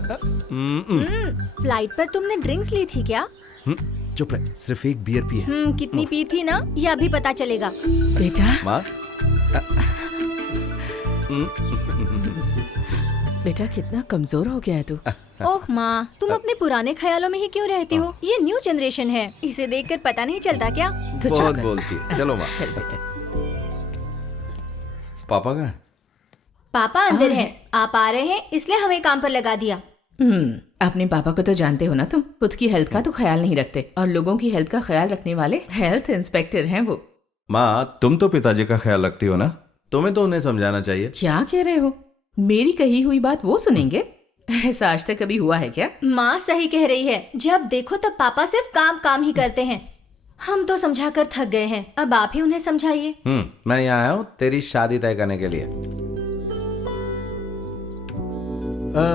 Flight पर तुमने drinks ली थी क्या? चुप रह, सिर्फ एक बियर पी है। कितनी पी थी ना, ये अभी पता चलेगा। बेटा माँ बेटा कितना कमजोर हो गया है तू। ओह माँ, तुम अपने पुराने ख्यालों में ही क्यों रहती हो? ये न्यू जनरेशन है, इसे देखकर पता नहीं चलता क्या? तो बहुत चल बोलती है। चलो माँ। चल बेटा। पापा कहाँ है? पापा अंदर है, आप आ रहे हैं इसलिए हमें काम पर लगा दिया। अपने पापा को तो जानते हो ना तुम, खुद की हेल्थ का तो ख्याल नहीं रखते और लोगों की हेल्थ का ख्याल रखने वाले हेल्थ इंस्पेक्टर हैं वो। माँ तुम तो पिताजी का ख्याल रखती हो ना, तुम्हें तो उन्हें समझाना चाहिए। क्या कह रहे हो? मेरी कही हुई बात वो सुनेंगे? ऐसा आज तक कभी हुआ है क्या? माँ सही कह रही है, जब देखो तब पापा सिर्फ काम काम ही करते हैं। हम तो समझाकर थक गए हैं, अब आप ही उन्हें समझाइए। मैं यहाँ आया हूँ तेरी शादी तय करने के लिए।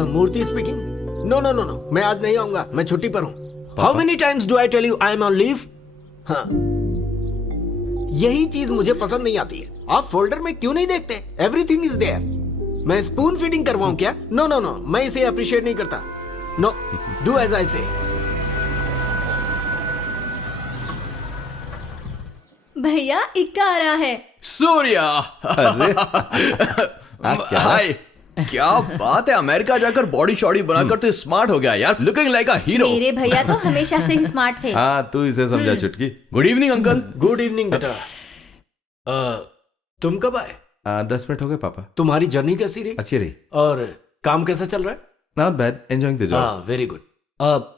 Murthy speaking. No no no no, मैं आज नहीं आऊंगा, मैं छुट्टी पर हूँ। How many times do I tell you I am on leave? हाँ, यही चीज मुझे पसंद नहीं आती है। आप फोल्डर में क्यों नहीं देखते? Everything is there. मैं स्पून फीडिंग करवाऊं क्या? नो नो नो, मैं इसे अप्रिशिएट नहीं करता। नो, डू एज आई से। भैया इक्का आ रहा है। सूर्या। हाय, क्या बात है, अमेरिका जाकर बॉडी शॉडी बनाकर तो स्मार्ट हो गया यार, लुकिंग लाइक अ हीरो। मेरे भैया तो हमेशा से ही स्मार्ट थे। हाँ तू इसे समझा चुटकी। Good evening uncle. Good evening बेटा। तुम कब आए? 10 मिनट हो गए पापा। तुम्हारी जर्नी कैसी रही? अच्छी रही। और काम कैसा चल रहा है? Not bad, enjoying the job. हाँ, वेरी गुड। अब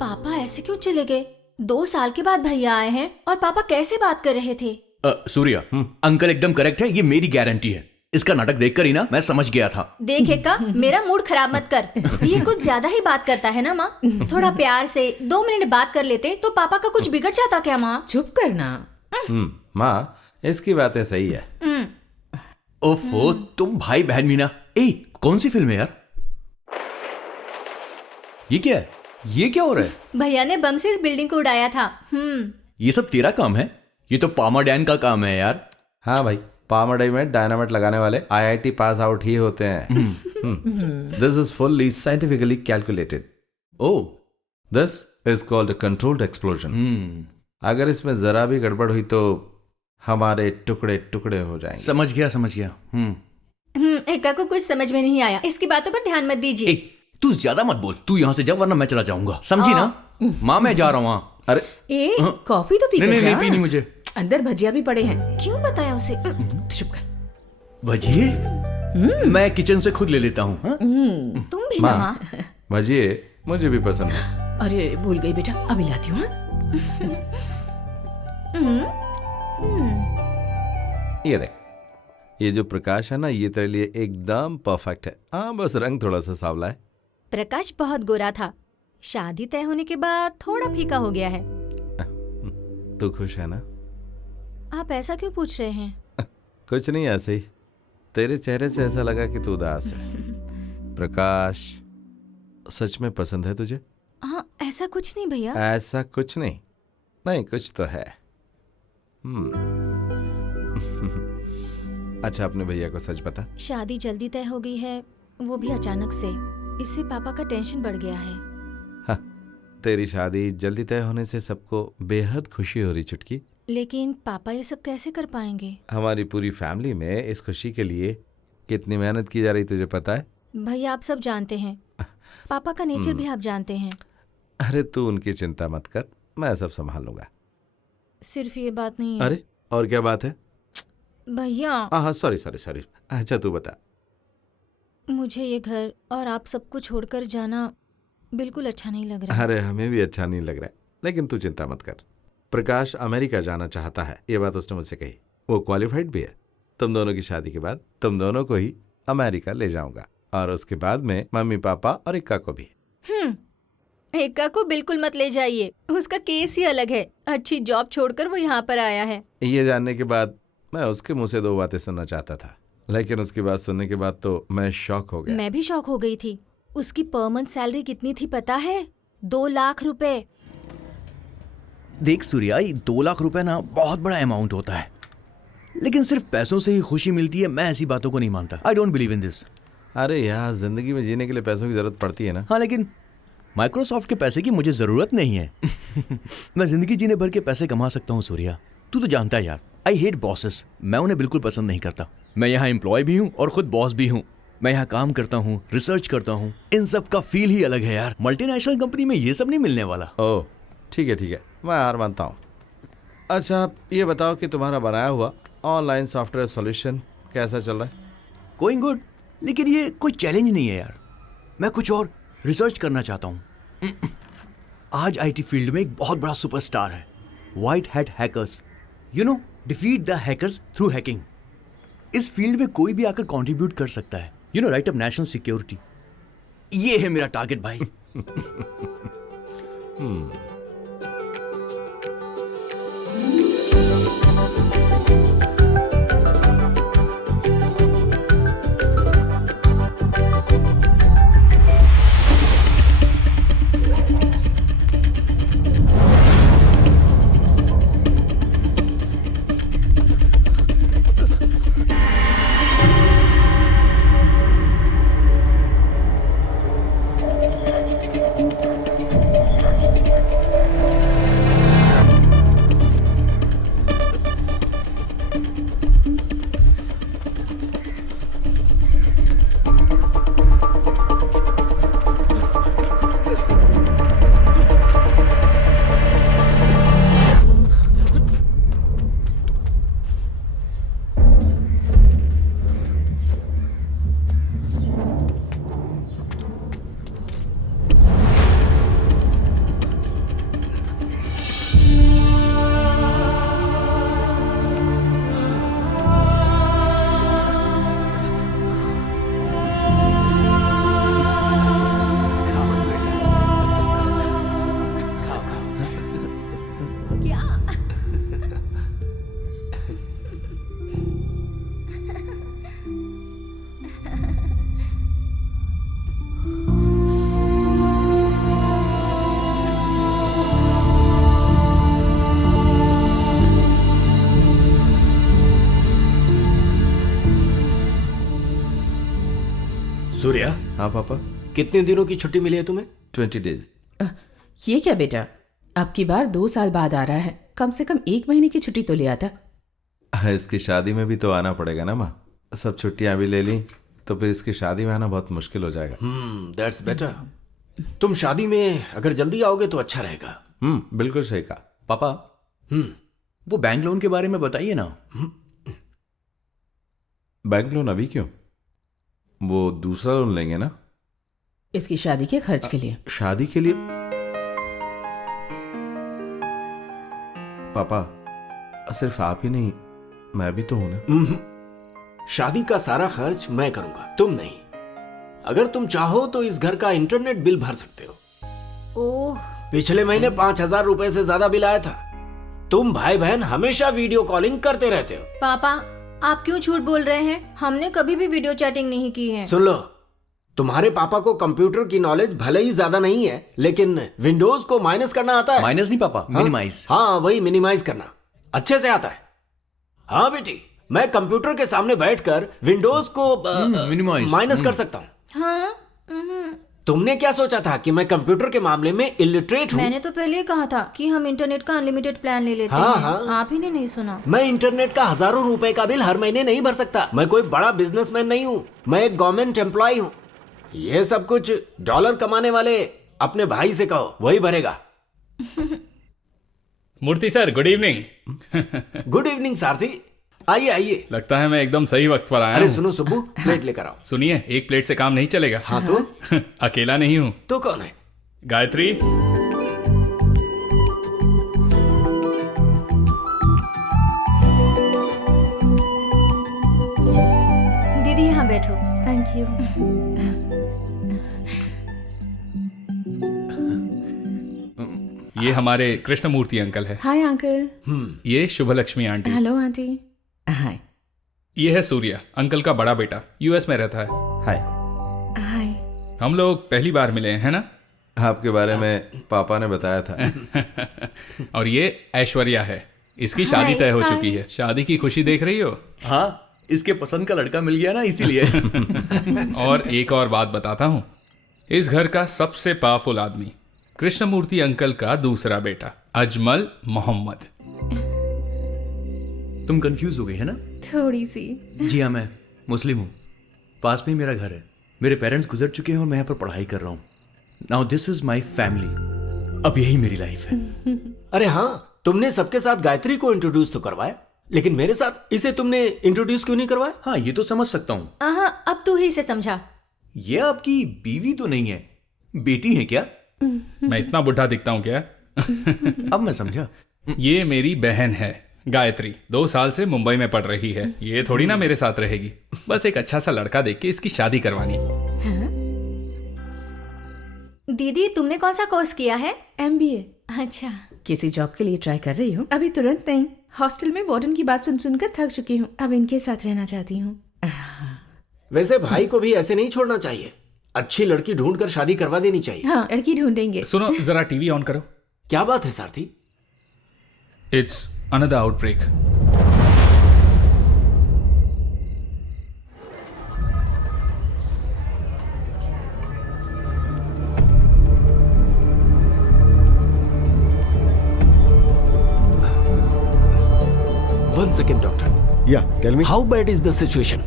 पापा ऐसे क्यों चले गए? 2 साल के बाद भैया आए हैं और पापा कैसे बात कर रहे थे? सूर्या, अंकल एकदम करेक्ट है, ये मेरी गारंटी है। इसका नाटक देखकर ही ना मैं समझ गया था। देख एक्का, मेरा मूड खराब मत कर। ये कुछ ज्यादा ही बात करता है ना माँ। थोड़ा प्यार से 2 मिनट बात कर लेते तो पापा का कुछ बिगड़ जाता क्या माँ? चुप करना। माँ इसकी बातें सही है। ओफो, तुम भाई बहन मीना। ए, कौन सी फिल्म है यार? ये क्या है? ये क्या हो रहा है? भैया ने बम से इस बिल्डिंग को उड़ाया था। ये सब तेरा काम है? ये तो पामाडैन का काम है यार। हाँ भाई, पामाडई में डायनामाइट लगाने वाले IIT पास आउट ही होते हैं। This is fully scientifically calculated. Oh, this is called a controlled explosion. अगर इसमें जरा भी गड़बड़ हुई तो हमारे टुकड़े टुकड़े हो जाएंगे। समझ गया समझ गया। एक्का को कुछ समझ में नहीं आया, इसकी बातों पर ध्यान मत दीजिए। तू ज्यादा मत बोल, तू यहाँ से जा वरना मैं चला जाऊंगा, समझी ना? माँ मैं जा रहा हूँ वहाँ। अरे ए, कॉफी तो पी नहीं नहीं पीनी मुझे। अंदर भजिया भी पड़े हैं। क्यों बताया उसे? चुप कर। भजिए मैं किचन से खुद ले लेता हूँ। तुम भी ना माँ। भजिए मुझे भी पसंद है। अरे भूल गई बेटा, अभी लाती हूँ। ये देख, ये जो प्रकाश है ना, ये तेरे लिए एकदम परफेक्ट है। हाँ बस रंग थोड़ा सा सांवला है। प्रकाश बहुत गोरा था, शादी तय होने के बाद थोड़ा फीका हो गया है। तू खुश है ना? आप ऐसा क्यों पूछ रहे हैं? कुछ नहीं, ऐसे ही। तेरे चेहरे से ऐसा लगा कि तू उदास है। प्रकाश सच में पसंद है तुझे? हाँ, ऐसा कुछ नहीं भैया। ऐसा कुछ नहीं? नहीं कुछ तो है। अच्छा अपने भैया को सच बता। शादी जल्दी तय हो गई है, वो भी अचानक से। इससे पापा का टेंशन बढ़ गया है। हाँ, तेरी शादी जल्दी तय होने से सबको बेहद खुशी हो रही चुटकी। लेकिन पापा ये सब कैसे कर पाएंगे? हमारी पूरी फैमिली में इस खुशी के लिए कितनी मेहनत की जा रही तुझे पता है? भैया आप सब जानते हैं, पापा का नेचर भी आप जानते हैं। अरे तू उनकी चिंता मत कर, मैं सब संभाल लूंगा। सिर्फ ये बात नहीं है। अरे और क्या बात है? भैया हाँ सॉरी सॉरी सॉरी। अच्छा तू बता। मुझे ये घर और आप सबको छोड़कर जाना बिल्कुल अच्छा नहीं लग रहा। अरे हमें भी अच्छा नहीं लग रहा है, लेकिन तू चिंता मत कर। प्रकाश अमेरिका जाना चाहता है, ये बात उसने मुझसे कही। वो क्वालिफाइड भी है। तुम दोनों की शादी के बाद तुम दोनों को ही अमेरिका ले जाऊंगा, और उसके बाद में मम्मी पापा और इक्का को भी। एक्का को बिल्कुल मत ले जाइए, उसका केस ही अलग है। अच्छी जॉब छोड़कर वो यहाँ पर आया है। ये जानने के बाद मैं उसके मुंह से 2 बातें सुनना चाहता था, लेकिन उसकी बात सुनने के बाद तो मैं शॉक हो गया। मैं भी शॉक हो गई थी। उसकी पर मंथ सैलरी कितनी थी पता है? 2 लाख रुपए। देख सूर्या, 2 लाख रुपए ना बहुत बड़ा अमाउंट होता है। लेकिन सिर्फ पैसों से ही खुशी मिलती है, मैं ऐसी बातों को नहीं मानता। I don't believe in this. अरे यार, जिंदगी में जीने के लिए पैसों की जरूरत पड़ती है ना। हाँ, लेकिन माइक्रोसॉफ्ट के पैसे की मुझे जरूरत नहीं है। मैं जिंदगी जीने भर के पैसे कमा सकता हूँ सूर्या। तू तो जानता है यार, आई हेट बॉसेस। मैं उन्हें बिल्कुल पसंद नहीं करता। मैं यहाँ एम्प्लॉय भी हूँ और खुद बॉस भी हूँ। मैं यहाँ काम करता हूँ, रिसर्च करता हूँ, इन सब का फील ही अलग है यार। मल्टीनेशनल कंपनी में ये सब नहीं मिलने वाला। ओह ठीक है, मैं हार मानता हूँ। अच्छा, आप ये बताओ कि तुम्हारा बनाया हुआ ऑनलाइन सॉफ्टवेयर सॉल्यूशन कैसा चल रहा है? गोइंग गुड, लेकिन ये कोई चैलेंज नहीं है यार। मैं कुछ और रिसर्च करना चाहता हूँ। आज आईटी फील्ड में एक बहुत बड़ा सुपरस्टार है, white hat hackers. You know, defeat the hackers through hacking. इस फील्ड में कोई भी आकर कंट्रीब्यूट कर सकता है। You know, right up national security. ये है मेरा टारगेट भाई। क्या? सूर्या, हाँ पापा। कितने दिनों की छुट्टी मिली है तुम्हें? 20 days। ये क्या बेटा, अब की बार 2 साल बाद आ रहा है। कम से कम 1 महीने की छुट्टी तो ले आता। इसकी शादी में भी तो आना पड़ेगा ना माँ। सब छुट्टियां भी ले ली तो फिर इसकी शादी में आना बहुत मुश्किल हो जाएगा। That's better. तुम शादी में अगर जल्दी आओगे तो अच्छा रहेगा। बिल्कुल सही कहा। पापा, वो बैंक लोन के बारे में बताइए ना। बैंक लोन अभी क्यों? वो दूसरा लोन लेंगे ना इसकी शादी के खर्च के लिए। शादी के लिए। पापा, सिर्फ आप ही नहीं, मैं भी तो हूं ना। शादी का सारा खर्च मैं करूंगा, तुम नहीं। अगर तुम चाहो तो इस घर का इंटरनेट बिल भर सकते हो। ओह, पिछले महीने 5,000 रुपए से ज्यादा बिल आया था। तुम भाई बहन हमेशा वीडियो कॉलिंग करते रहते हो। पापा आप क्यों झूठ बोल रहे हैं? हमने कभी भी वीडियो चैटिंग नहीं की है। सुन लो, तुम्हारे पापा को कंप्यूटर की नॉलेज भले ही ज्यादा नहीं है, लेकिन विंडोज को माइनस करना आता है। माइनस नहीं पापा, मिनिमाइज। हाँ, वही मिनिमाइज करना अच्छे से आता है। हाँ बेटी, मैं कंप्यूटर के सामने बैठकर विंडोज को minimize, माइनस कर सकता हूँ। हाँ, तुमने क्या सोचा था कि मैं कंप्यूटर के मामले में इलिटरेट हूँ? मैंने तो पहले ही कहा था कि हम इंटरनेट का अनलिमिटेड प्लान ले लेते हाँ, हैं। हाँ। आप ही ने नहीं सुना। मैं इंटरनेट का हजारों रुपए का बिल हर महीने नहीं भर सकता। मैं कोई बड़ा बिजनेसमैन नहीं हूँ, मैं एक गवर्नमेंट एम्प्लॉय हूँ। ये सब कुछ डॉलर कमाने वाले अपने भाई से कहो, वही भरेगा। Murthy sir, good evening. Good evening Sarathi, आइए आइए। लगता है मैं एकदम सही वक्त पर आया अरे हूँ। सुनो सुब्बू, प्लेट लेकर आओ। सुनिए, एक प्लेट से काम नहीं चलेगा। हाँ तो? अकेला नहीं हूँ। तो कौन है? गायत्री। दीदी यहाँ बैठो। Thank you. ये हमारे कृष्णमूर्ति अंकल है। Hi uncle. ये Shubhalakshmi aunty. Hello aunty. Hi. ये है सूर्या, अंकल का बड़ा बेटा, यूएस में रहता है। हाय। हाय। हम लोग पहली बार मिले हैं, है ना? आपके बारे में पापा ने बताया था। और ये ऐश्वर्या है, इसकी शादी हाय, तय हो हाय। चुकी है। शादी की खुशी देख रही हो? हाँ, इसके पसंद का लड़का मिल गया ना, इसीलिए। और एक और बात बताता हूँ, इस घर का सबसे पावरफुल आदमी कृष्णमूर्ति अंकल का दूसरा बेटा अजमल मोहम्मद। तुम कंफ्यूज हो गई है ना? थोड़ी सी। जी हाँ, मैं मुस्लिम हूँ। पास में ही मेरा घर है। मेरे पेरेंट्स गुजर चुके हैं और मैं यहाँ पर पढ़ाई कर रहा हूँ। Now this is my family. अब यही मेरी लाइफ है। अरे हाँ, तुमने सबके साथ गायत्री को इंट्रोड्यूस तो करवाया, लेकिन मेरे साथ इसे तुमने इंट्रोड्यूस क्यों नहीं करवाया? हाँ, ये तो समझ सकता हूँ। अब तू ही इसे समझा। ये आपकी बीवी तो नहीं है, बेटी है क्या? मैं इतना बुढ़ा दिखता हूँ क्या? अब मैं समझा। ये मेरी बहन है गायत्री, 2 साल से मुंबई में पढ़ रही है। ये थोड़ी ना मेरे साथ रहेगी। बस एक अच्छा सा लड़का देख के इसकी शादी करवानी। दीदी तुमने कौन सा कोर्स किया है? MBA। अच्छा। किसी जॉब के लिए ट्राई कर रही हूँ। अभी तुरंत नहीं। हॉस्टल में वार्डन की बात सुन सुनकर थक चुकी हूँ। अब इनके साथ रहना चाहती हूँ। वैसे भाई को भी ऐसे नहीं छोड़ना चाहिए। अच्छी लड़की ढूंढकर शादी करवा देनी चाहिए। हाँ, लड़की ढूंढेंगे। सुनो, जरा टीवी ऑन करो। क्या बात है Sarathi? It's another outbreak. One second, doctor. Yeah tell me. How bad is the situation?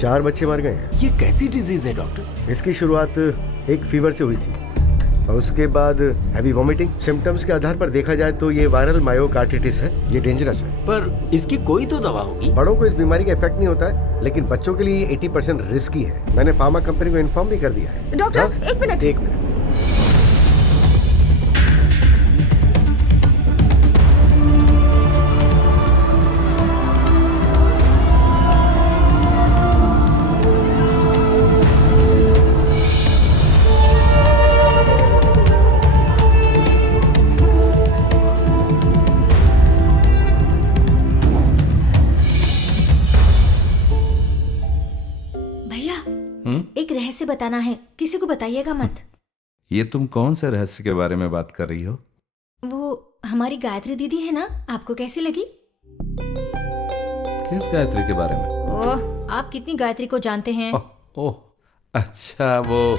4 बच्चे मर गए हैं। ये कैसी डिजीज है डॉक्टर? इसकी शुरुआत एक फीवर से हुई थी और उसके बाद हैवी वॉमिटिंग। सिम्टम्स के आधार पर देखा जाए तो ये वायरल मायोकार्डिटिस है। ये डेंजरस है। पर इसकी कोई तो दवा होगी। बड़ों को इस बीमारी का इफेक्ट नहीं होता है, लेकिन बच्चों के लिए 80% रिस्की है। मैंने फार्मा कंपनी को इन्फॉर्म भी कर दिया है। डॉक्टर, हाँ? एक मिनट। 1 मिनट। भैया एक रहस्य बताना है, किसी को बताइएगा मत। ये तुम कौन से रहस्य के बारे में बात कर रही हो? वो हमारी गायत्री दीदी है ना, आपको कैसी लगी? किस गायत्री के बारे में? ओह, आप कितनी गायत्री को जानते हैं? ओह, अच्छा, वो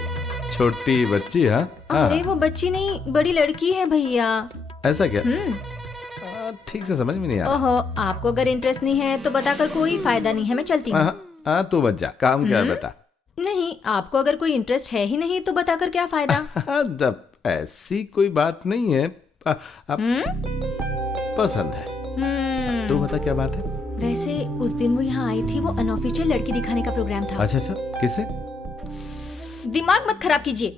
छोटी बच्ची। हाँ अरे वो बच्ची नहीं, बड़ी लड़की है भैया। ऐसा क्या? ठीक से समझ में नहीं आ रहा। ओहो, आपको अगर इंटरेस्ट नहीं है तो बताकर कोई फायदा नहीं है, मैं चलती हूँ। हाँ, तू बच जा। काम क्या है बता। नहीं, आपको अगर कोई इंटरेस्ट है ही नहीं तो बताकर क्या फायदा? जब ऐसी कोई बात नहीं है। पसंद है। तू बता क्या बात है। वैसे उस दिन वो यहाँ आई थी, वो अनऑफिशियल लड़की दिखाने का प्रोग्राम था। अच्छा, किसे? दिमाग मत खराब कीजिए।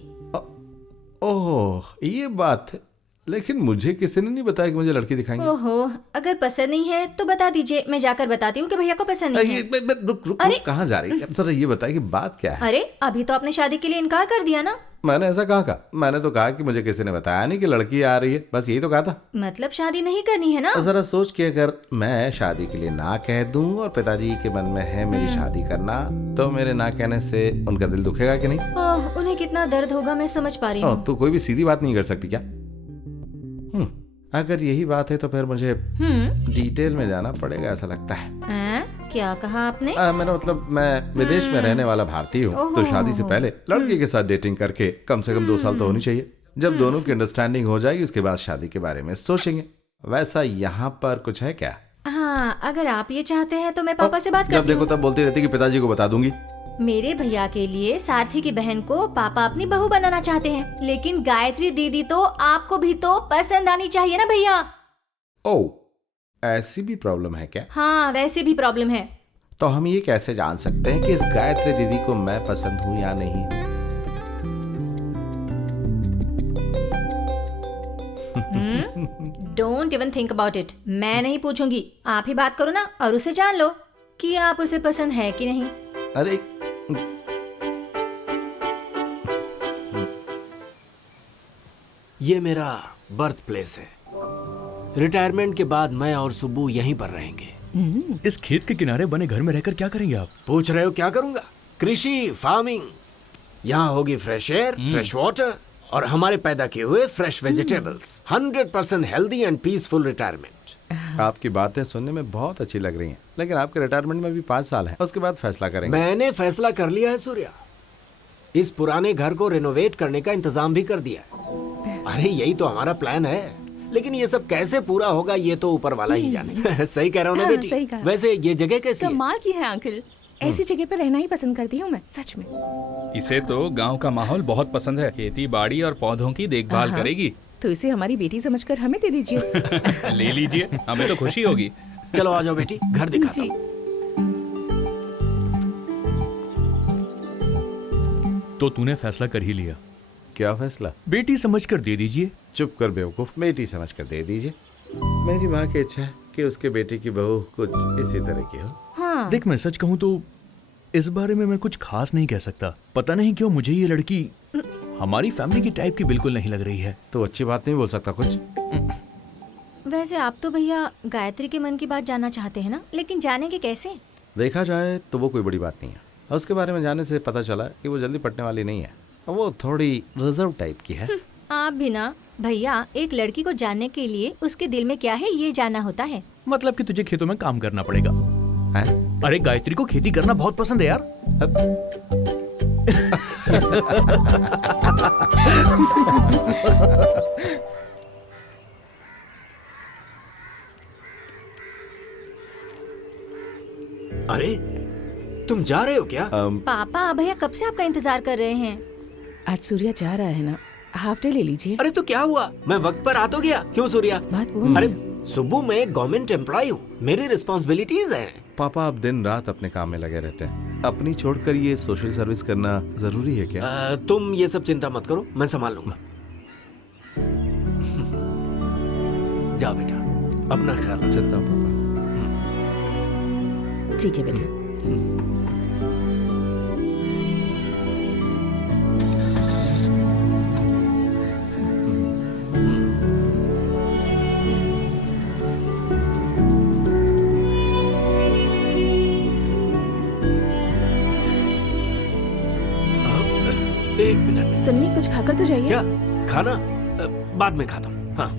ओह, ये बात है। लेकिन मुझे किसी ने नहीं बताया कि मुझे लड़की दिखाएंगे। ओहो, अगर पसंद नहीं है तो बता दीजिए, मैं जाकर बताती हूँ कि भैया को पसंद नहीं है। रुक, अरे! कहाँ जा रही है? जरा ये बताए कि बात क्या है। अरे अभी तो आपने शादी के लिए इनकार कर दिया ना। मैंने ऐसा कहाँ कहा? मैंने तो कहा कि मुझे किसी ने बताया नहीं कि लड़की आ रही है, बस यही तो कहा था। मतलब शादी नहीं करनी है ना? जरा सोच के, अगर मैं शादी के लिए ना कह दूं और पिताजी के मन में है मेरी शादी करना, तो मेरे ना कहने से उनका दिल दुखेगा कि नहीं? ओह, उन्हें कितना दर्द होगा मैं समझ पा रही हूँ। तू कोई भी सीधी बात नहीं कर सकती क्या? अगर यही बात है तो फिर मुझे डिटेल में जाना पड़ेगा, ऐसा लगता है। क्या कहा आपने? मैंने मतलब, मैं विदेश में रहने वाला भारतीय हूँ, तो शादी से पहले लड़की के साथ डेटिंग करके कम से कम 2 साल तो होनी चाहिए। जब दोनों की अंडरस्टैंडिंग हो जाएगी उसके बाद शादी के बारे में सोचेंगे। वैसा यहाँ पर कुछ है क्या? हाँ, अगर आप ये चाहते हैं तो मैं पापा से बात जब करती देखो हूँ। तब बोलती रहती कि पिताजी को बता दूंगी। मेरे भैया के लिए सारथी की बहन को पापा अपनी बहू बनाना चाहते हैं, लेकिन गायत्री दीदी तो आपको भी तो पसंद आनी चाहिए ना भैया। ओह, ऐसी भी प्रॉब्लम है क्या? हाँ, वैसे भी प्रॉब्लम है। तो हम ये कैसे जान सकते हैं कि इस गायत्री दीदी को मैं पसंद हूँ या नहीं? Don't even think about it. मैं नहीं पूछूंगी, आप ही बात करो ना और उसे जान लो कि आप उसे पसंद है कि नहीं। अरे, ये मेरा बर्थ प्लेस है। रिटायरमेंट के बाद मैं और सुब्बू यहीं पर रहेंगे। इस खेत के किनारे बने घर में रहकर क्या करेंगे आप? पूछ रहे हो क्या करूंगा? कृषि, फार्मिंग। यहाँ होगी फ्रेश एयर, फ्रेश वाटर और हमारे पैदा किए हुए fresh vegetables. 100% healthy and peaceful retirement. आपकी बातें सुनने में बहुत अच्छी लग रही हैं, लेकिन आपके रिटायरमेंट में भी 5 साल हैं, उसके बाद फैसला करेंगे। मैंने फैसला कर लिया है सूर्या। इस पुराने घर को रिनोवेट करने का इंतजाम भी कर दिया है। अरे यही तो हमारा प्लान है, लेकिन ये सब कैसे पूरा होगा ये तो ऊपर वाला ही जाने। सही कह रहा हूँ ना हाँ, बेटी? सही कहा। वैसे ये जगह कैसी है? कमाल की है अंकल, ऐसी जगह पर रहना ही पसंद करती हूँ मैं, सच में। इसे तो गांव का माहौल बहुत पसंद है। खेती बाड़ी और पौधों की देखभाल हाँ। करेगी। तो इसे हमारी बेटी समझकर हमें दे दीजिए। ले लीजिए, हमें तो खुशी होगी। चलो आ जाओ बेटी, घर दिखाता जी। हूँ। तो तूने फैसला कर ही लिया? क्या फैसला? बेटी समझकर दे दीजिए। चुप कर बेवकूफ, बेटी समझ कर दे दीजिए। मेरी माँ की इच्छा है कि उसके बेटे की बहू कुछ इसी तरह की हो। हाँ। देख, मैं सच कहूँ तो इस बारे में मैं कुछ खास नहीं कह सकता। पता नहीं क्यों मुझे ये लड़की हमारी फैमिली की टाइप की बिल्कुल नहीं लग रही है। तो अच्छी बात नहीं बोल सकता कुछ? वैसे आप तो भैया गायत्री के मन की बात जानना चाहते हैं ना, लेकिन जानेंगे कैसे? देखा जाए तो वो कोई बड़ी बात नहीं है। उसके बारे में जानने से पता चला कि वो जल्दी पटने वाली नहीं है, वो थोड़ी रिजर्व टाइप की है। आप भी ना भैया, एक लड़की को जानने के लिए उसके दिल में क्या है ये जानना होता है। मतलब कि तुझे खेतों में काम करना पड़ेगा। हैं? अरे गायत्री को खेती करना बहुत पसंद है यार। अरे तुम जा रहे हो क्या? पापा भैया कब से आपका इंतजार कर रहे हैं। आज सूर्या जा रहा है ना, हाफ डे ले लीजिए। अरे तो क्या हुआ, मैं वक्त पर आ तो गया। क्यों सूर्या? बात वो अरे सुबह मैं गवर्नमेंट एम्प्लॉय हूँ, मेरी रिस्पॉन्सिबिलिटीज हैं। पापा आप दिन रात अपने काम में लगे रहते हैं, अपनी छोड़कर ये सोशल सर्विस करना जरूरी है क्या? तुम ये सब चिंता मत करो, मैं संभाल लूंगा। जाओ बेटा, अपना ख्याल रखो। चलता हूँ पापा। ठीक है बेटा। एक मिनट। सुनिए, कुछ खाकर तो जाइए। क्या खाना? बाद में खाता हूँ। हाँ।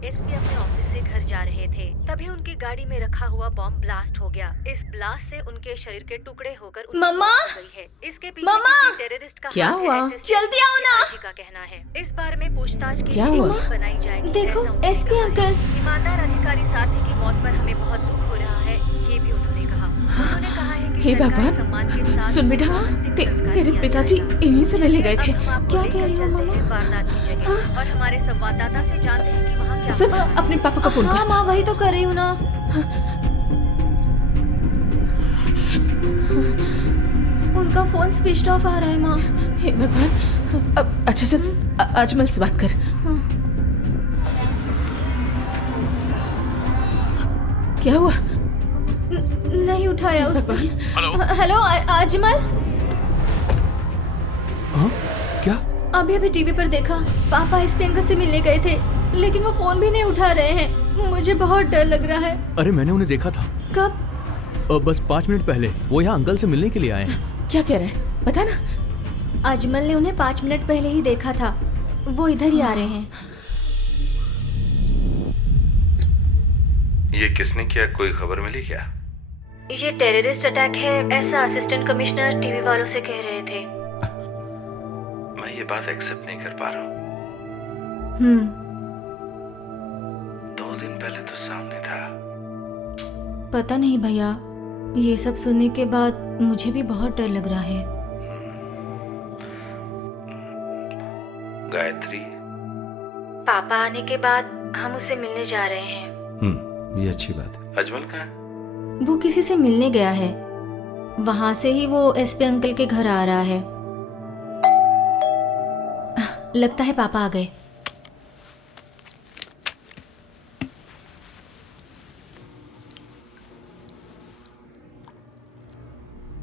एसपी अपने ऑफिस से घर जा रहे थे, तभी उनकी गाड़ी में रखा हुआ बॉम्ब ब्लास्ट हो गया। इस ब्लास्ट से उनके शरीर के टुकड़े होकर उनकी मम्मा! मौत हो गई है। इसके पीछे मम्मा! किसी टेररिस्ट का क्या हाथ है, हुआ? ऐसे जल्दी आओ ना! जी का कहना है। इस बारे में पूछताछ के क्या लिए हुआ? टीम बनाई जाएगी। देखो, ऐसा उन्होंने एसपी कहा है। अंकल। ईमानदार अधिकारी साथी की मौत पर हमें बहुत दुख हो रहा है, ये भी उन्होंने कहा। उन्होंने कहा है कि हे सरकारी भगवान, सम्मान के साथ सुन बेटा, अंतिम संस्कार तेरे किया पिताजी जाएगा। इन्हीं से मिलने गए थे। अब हम आपको क्या लेकर कह रही हो, चलते हैं मम्मा? वारदात की जगह और हमारे संवाददाता से जानते हैं कि वहाँ क्या सुन, हुआ है। अपने पापा का फोन हाँ कर। माँ, वही तो कर रही हूँ ना। उनका फोन स्विच ऑफ आ रहा है माँ। हे भगवान, अब अच्छा सुन, अजमल से बात कर। क्या हुआ? नहीं उठाया उसने। हेलो अजमल। हाँ? क्या? अभी अभी टीवी पर देखा, पापा एसपी अंकल से मिलने गए थे, लेकिन वो फोन भी नहीं उठा रहे हैं। मुझे बहुत डर लग रहा है। अरे मैंने उन्हें देखा था। कब? बस 5 मिनट पहले वो यहाँ अंकल से मिलने के लिए आए हैं। क्या कह रहे हैं, बता ना। अजमल ने उन्हें 5 मिनट पहले ही देखा था, वो इधर ही आ रहे हैं। ये किसने किया, कोई खबर मिली क्या? ये टेररिस्ट अटैक है, ऐसा असिस्टेंट कमिश्नर टीवी वालों से कह रहे थे। मैं ये बात एक्सेप्ट नहीं कर पा रहा हूँ। 2 सामने था। पता नहीं भैया, ये सब सुनने के बाद मुझे भी बहुत डर लग रहा है। गायत्री। पापा आने के बाद हम उससे मिलने जा रहे हैं। ये अच्छी बात है। अजमल कहाँ है? वो किसी से मिलने गया है, वहां से ही वो एसपी अंकल के घर आ रहा है। लगता है पापा आ गए।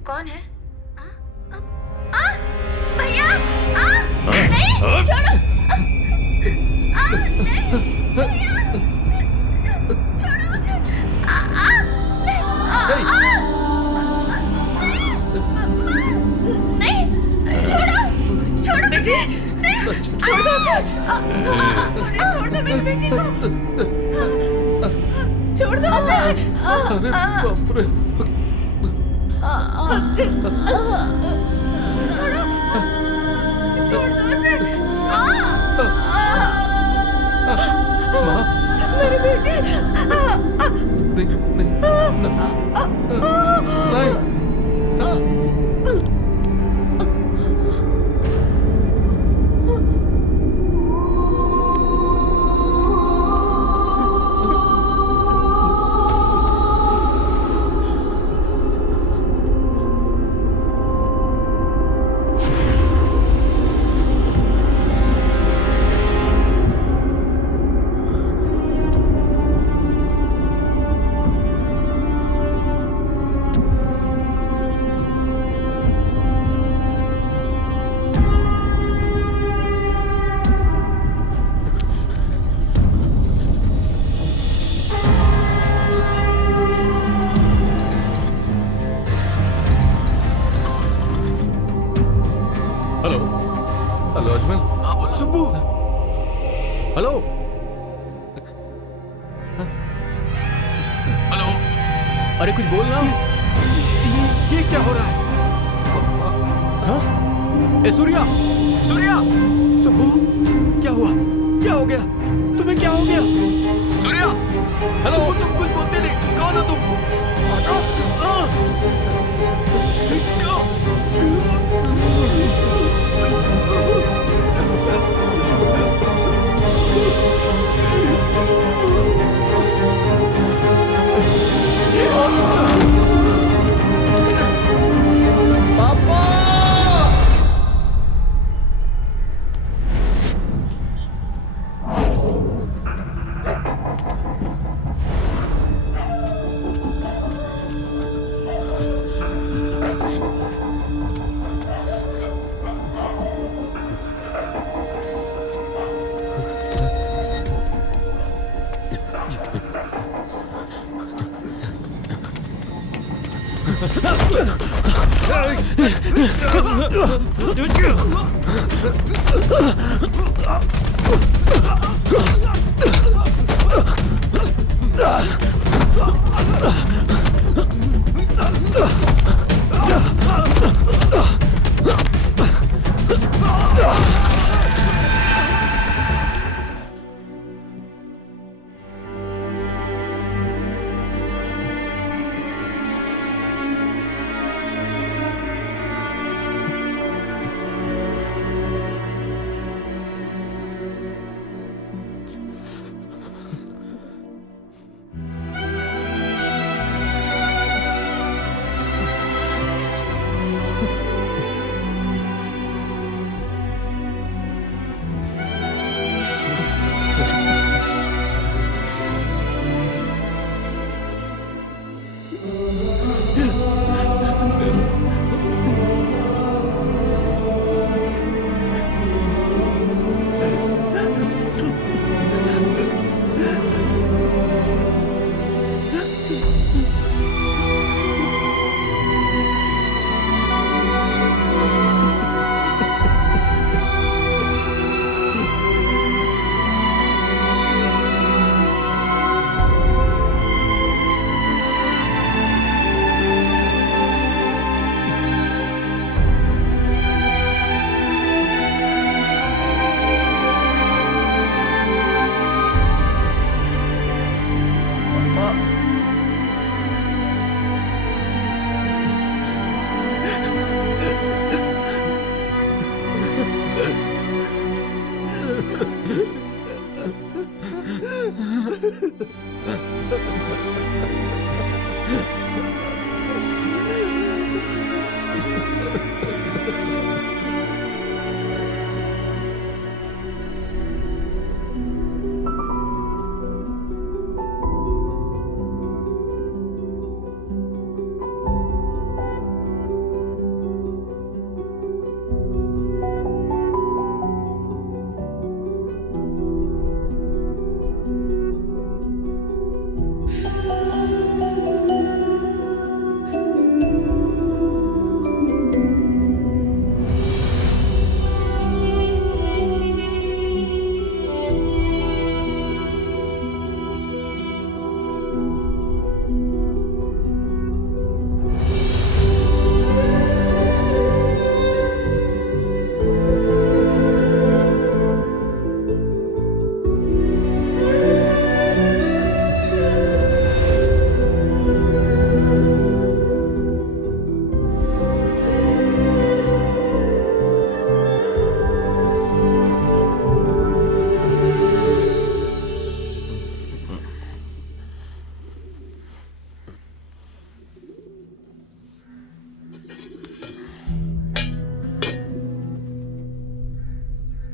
कौन है? भैया! नहीं, छोड़ो! छोड़ो मुझे! नहीं, छोड़ो! छोड़ो बेटी! नहीं, छोड़ दो उसे! छोड़ दो मेरी बेटी को! छोड़ दो उसे! अरे बाप रे। मेरी बेटी! हेलो। हेलो अजमल। हाँ बोलो। सुब्बू। हेलो। हेलो। अरे कुछ बोल ना। ये क्या हो रहा है? हाँ? ए सूर्या! सूर्या! सुब्बू, क्या हुआ? क्या हो गया? तुम्हें क्या हो गया? सूर्या! हेलो। तुम कुछ बोलते नहीं। कौन हो तुम?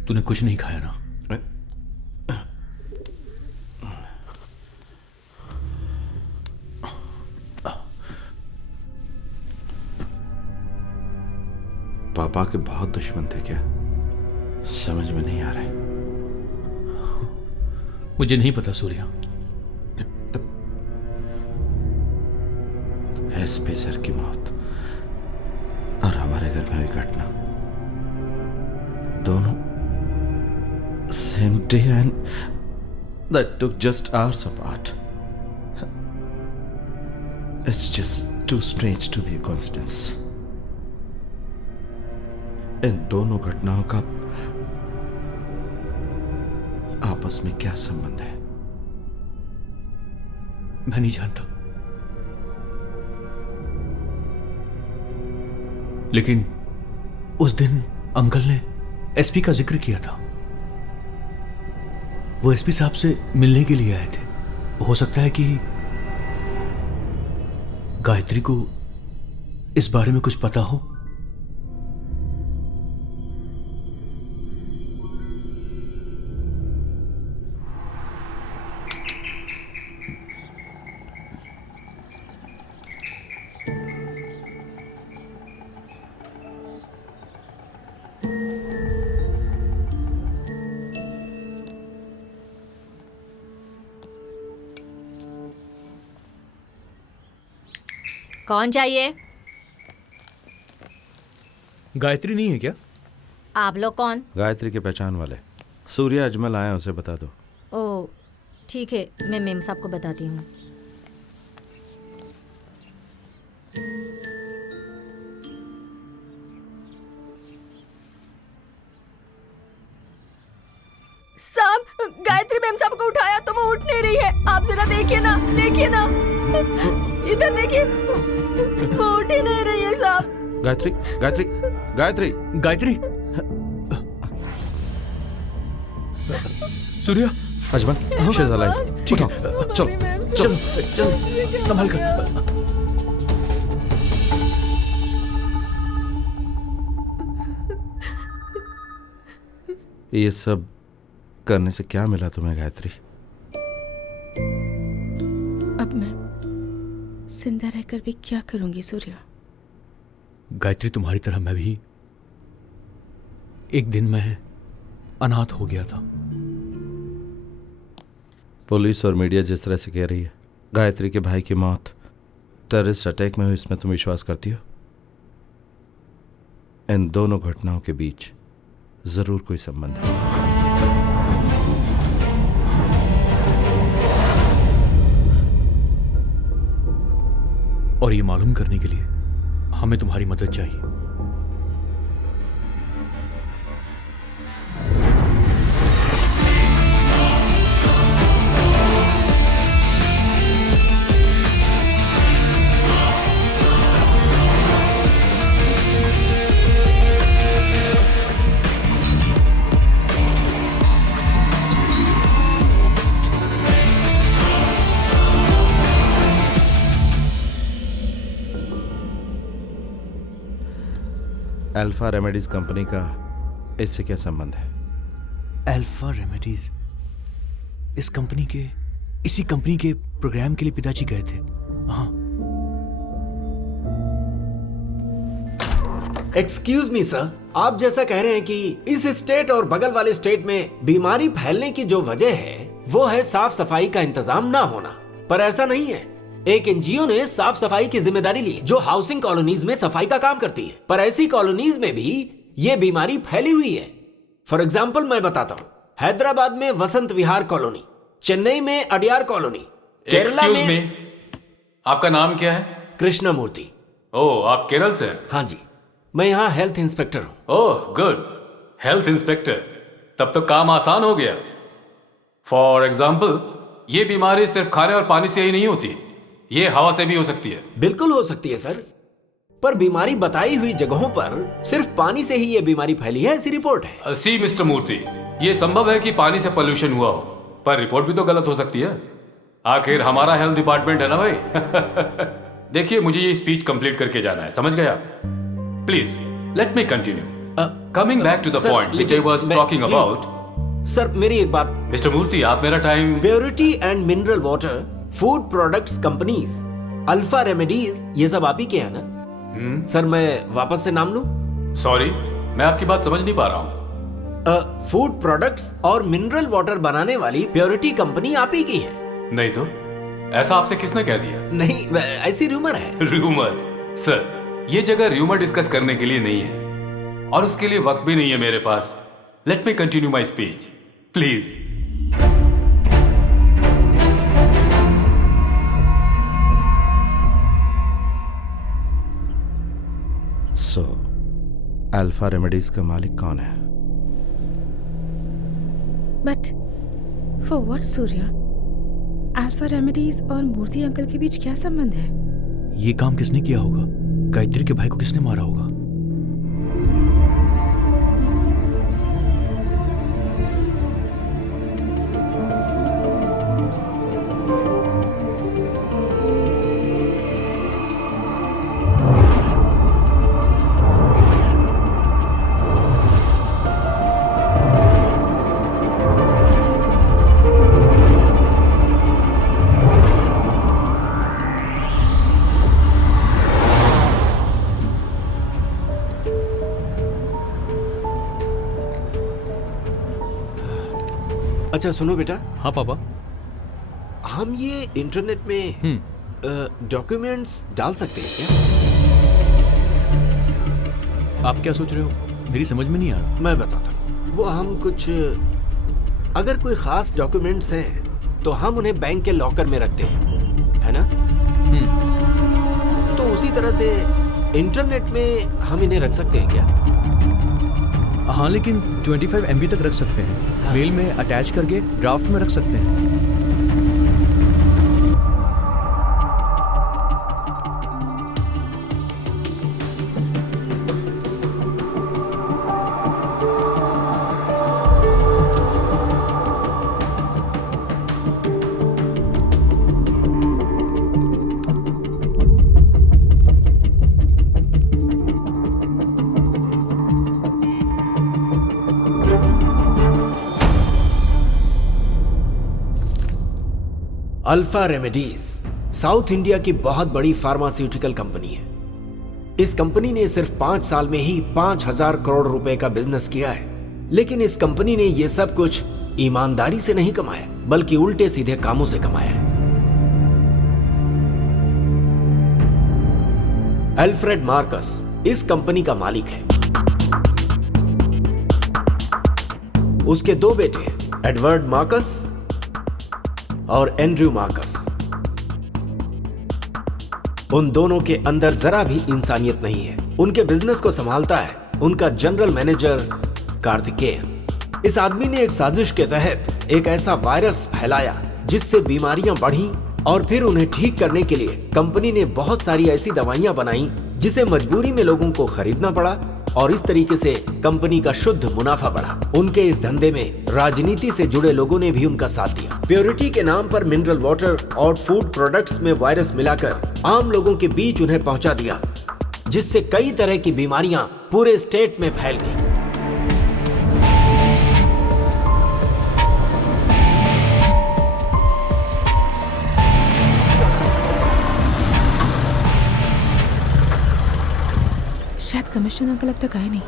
तूने कुछ नहीं खाया ना? पापा के बहुत दुश्मन थे क्या? समझ में नहीं आ रहा है। मुझे नहीं पता सूर्या। एसपी सर की मौत और हमारे घर में हुई घटना, दोनों same day and that took just hours apart. It's just too strange to be a coincidence. इन दोनों घटनाओं का आपस में क्या संबंध है? मैं नहीं जानता, लेकिन उस दिन अंकल ने एसपी का जिक्र किया था। वो एसपी साहब से मिलने के लिए आए थे। हो सकता है कि गायत्री को इस बारे में कुछ पता हो। कौन चाहिए? गायत्री नहीं है क्या? आप लोग कौन? गायत्री के पहचान वाले सूर्या अजमल आया, उसे बता दो। ओ ठीक है, मैं मेम साहब को बताती हूँ। साहब, गायत्री मैम साहब को उठाया तो वो उठ नहीं रही है। आप जरा देखिए ना, देखिए ना, इधर देखिए, वो उठ ही नहीं रही है साहब। Gayatri, Gayatri, Gayatri, Gayatri. Surya, Ajmal, she is alive. ठीक है, चलो चलो चल संभाल कर। ये सब करने से क्या मिला तुम्हें गायत्री? अब मैं जिंदा रहकर भी क्या करूंगी सूर्या? गायत्री, तुम्हारी तरह मैं भी एक दिन मैं अनाथ हो गया था। पुलिस और मीडिया जिस तरह से कह रही है गायत्री के भाई की मौत टेररिस्ट अटैक में हुई, इसमें तुम विश्वास करती हो? इन दोनों घटनाओं के बीच जरूर कोई संबंध है। और ये मालूम करने के लिए हमें तुम्हारी मदद चाहिए। अल्फा रेमेडीज कंपनी का इससे क्या संबंध है? अल्फा रेमेडीज इसी कंपनी के प्रोग्राम के लिए पिताजी गए थे। हाँ। एक्सक्यूज मी सर, आप जैसा कह रहे हैं कि इस स्टेट और बगल वाले स्टेट में बीमारी फैलने की जो वजह है वो है साफ सफाई का इंतजाम ना होना, पर ऐसा नहीं है। एक एनजीओ ने साफ सफाई की जिम्मेदारी ली जो हाउसिंग कॉलोनीज में सफाई का काम करती है, पर ऐसी कॉलोनीज में भी ये बीमारी फैली हुई है। फॉर एग्जाम्पल मैं बताता हूँ, हैदराबाद में वसंत विहार कॉलोनी, चेन्नई में अडियार कॉलोनी, केरला में। आपका नाम क्या है? कृष्णमूर्ति। ओह, आप केरल से हैं? हाँ जी, मैं यहाँ हेल्थ इंस्पेक्टर हूँ। ओह गुड, हेल्थ इंस्पेक्टर, तब तो काम आसान हो गया। फॉर एग्जाम्पल, ये बीमारी सिर्फ खाने और पानी से ही नहीं होती, ये हवा से भी हो सकती है। बिल्कुल हो सकती है सर, पर बीमारी बताई हुई जगहों पर सिर्फ पानी से ही ये बीमारी फैली है, ऐसी रिपोर्ट है। सी मिस्टर मूर्ति, ये संभव है कि पानी से पोल्यूशन हुआ हो, पर रिपोर्ट भी तो गलत हो सकती है। आखिर हमारा हेल्थ डिपार्टमेंट है ना भाई। देखिए, मुझे ये स्पीच कंप्लीट करके जाना है, समझ गए आप? Please let me continue. Coming back to the point which I was talking about. Sir मेरी एक बात। मिस्टर मूर्ति, आप मेरा time. Purity and mineral water, food products companies, Alpha Remedies, ये सब आप ही के हैं ना? सर मैं वापस से नाम लूं? सॉरी, मैं आपकी बात समझ नहीं पा रहा हूं। फूड प्रोडक्ट्स और मिनरल वाटर बनाने वाली प्योरिटी कंपनी आप ही की है? नहीं तो, ऐसा आपसे किसने कह दिया? नहीं, ऐसी रूमर है। रूमर? सर, ये जगह रूमर डिस्कस करने के लिए नहीं है, और उसके लिए वक्त भी नहीं है मेरे पास। Let me continue my speech please. So alpha remedies का मालिक कौन है? But for what Surya? Alpha remedies और मूर्ति अंकल के बीच क्या संबंध है? ये काम किसने किया होगा? गायत्री के भाई को किसने मारा होगा? अच्छा सुनो बेटा। हाँ पापा। हम ये इंटरनेट में डॉक्यूमेंट्स डाल सकते हैं क्या? आप क्या सोच रहे हो? मेरी समझ में नहीं आ रहा। मैं बताता हूँ। वो हम कुछ, अगर कोई खास डॉक्यूमेंट्स हैं तो हम उन्हें बैंक के लॉकर में रखते हैं, है ना? तो उसी तरह से इंटरनेट में हम इन्हें रख सकते हैं क्या? हाँ, लेकिन 25 MB तक रख सकते हैं। हाँ। मेल में अटैच करके ड्राफ्ट में रख सकते हैं। अल्फा रेमेडीज साउथ इंडिया की बहुत बड़ी फार्मास्यूटिकल कंपनी है। इस कंपनी ने सिर्फ 5 साल में ही 5000 करोड़ रुपए का बिजनेस किया है। लेकिन इस कंपनी ने यह सब कुछ ईमानदारी से नहीं कमाया, बल्कि उल्टे सीधे कामों से कमाया है। अल्फ्रेड मार्कस इस कंपनी का मालिक है। उसके 2 बेटे एडवर्ड मार्कस और एंड्रयू मार्कस। उन दोनों के अंदर जरा भी इंसानियत नहीं है। उनके बिजनेस को संभालता है उनका जनरल मैनेजर कार्तिकेयन। इस आदमी ने एक साजिश के तहत एक ऐसा वायरस फैलाया जिससे बीमारियां बढ़ी, और फिर उन्हें ठीक करने के लिए कंपनी ने बहुत सारी ऐसी दवाइयां बनाई जिसे मजबूरी में लोगों को खरीदना पड़ा, और इस तरीके से कंपनी का शुद्ध मुनाफा बढ़ा। उनके इस धंधे में राजनीति से जुड़े लोगों ने भी उनका साथ दिया। प्योरिटी के नाम पर मिनरल वाटर और फूड प्रोडक्ट्स में वायरस मिलाकर आम लोगों के बीच उन्हें पहुंचा दिया, जिससे कई तरह की बीमारियां पूरे स्टेट में फैल गई। शायद कमिश्नर अंकल अब तक आए नहीं।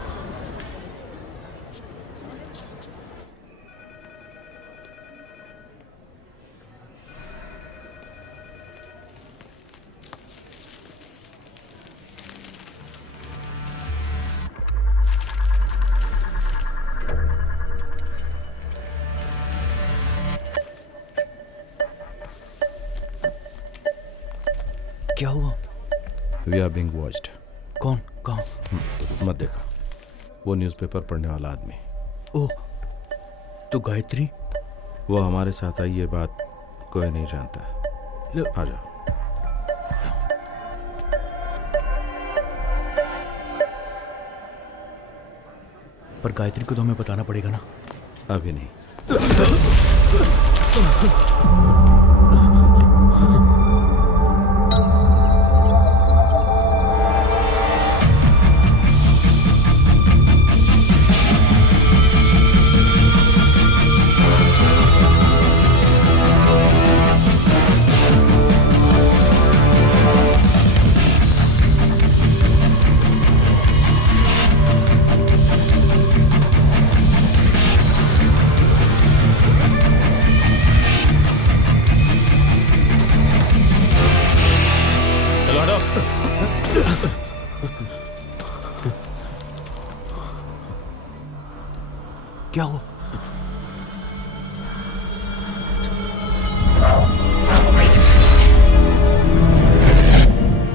क्या हुआ? We are being watched. कौन? कहाँ? मत देखो, वो न्यूज़पेपर पढ़ने वाला आदमी। ओह, तो गायत्री? वो हमारे साथ आई, ये बात कोई नहीं जानता। आ जाओ। पर गायत्री को तो हमें बताना पड़ेगा ना। अभी नहीं। क्या हुआ?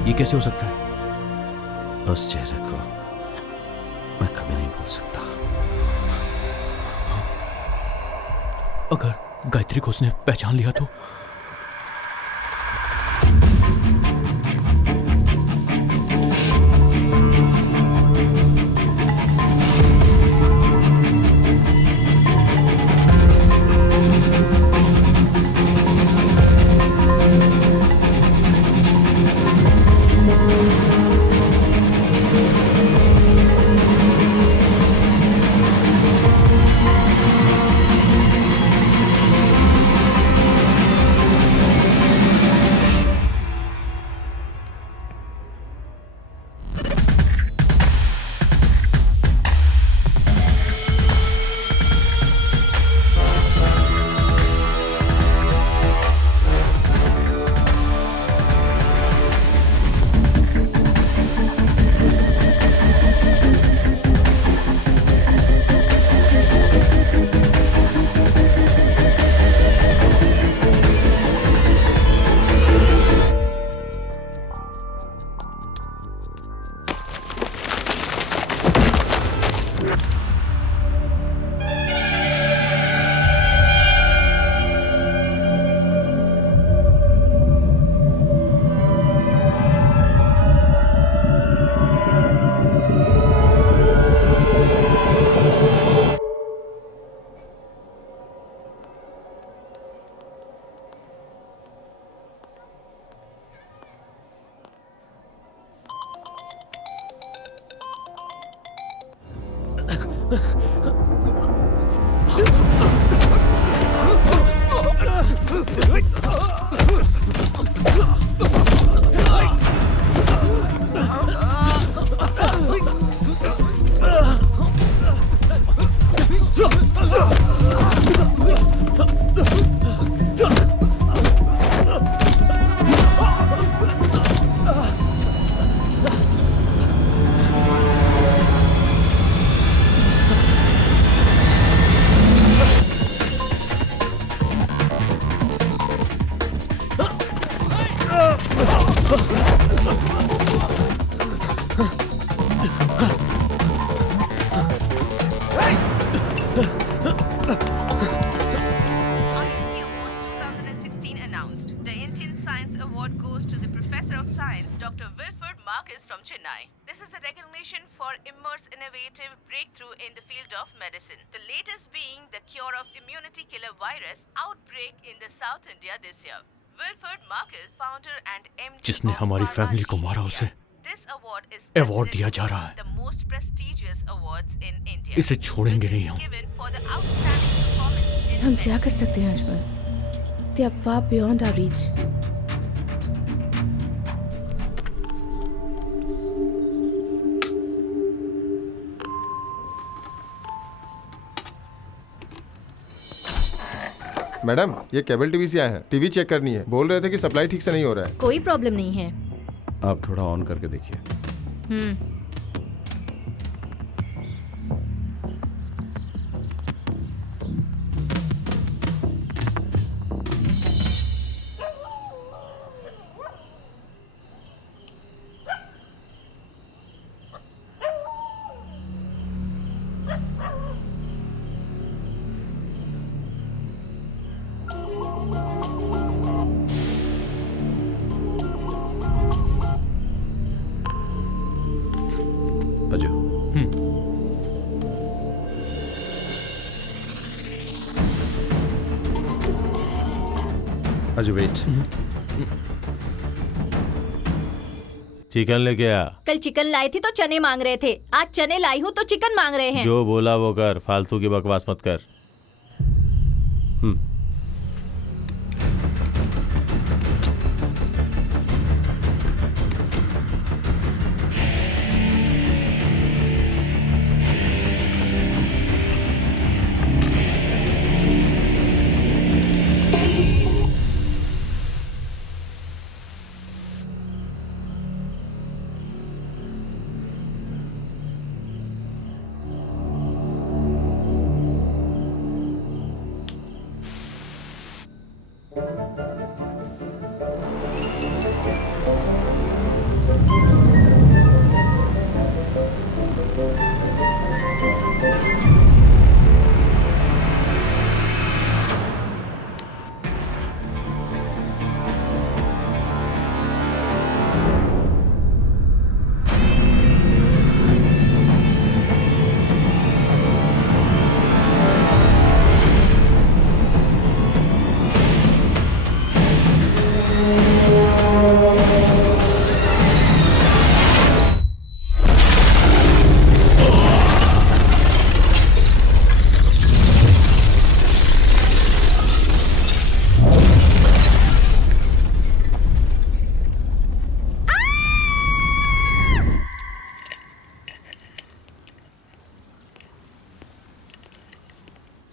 ये कैसे हो सकता है? उस चेहरे को मैं कभी नहीं भूल सकता। अगर गायत्री को उसने पहचान लिया तो? जिसने हमारी फैमिली को मारा उसे अवार्ड दिया जा रहा है। most prestigious awards in India. इसे छोड़ेंगे नहीं हम। Given for the outstanding performance in हम क्या events. कर सकते हैं Ajmal? They are far beyond our reach. Madam ये केबल टीवी से आए हैं, टीवी चेक करनी है। बोल रहे थे कि सप्लाई ठीक से नहीं हो रहा है। कोई प्रॉब्लम नहीं है। आप थोड़ा ऑन करके देखिए। हम्म। अजय अजय वेट। चिकन लेके आ। कल चिकन लाई थी तो चने मांग रहे थे, आज चने लाई हूँ तो चिकन मांग रहे हैं। जो बोला वो कर, फालतू की बकवास मत कर।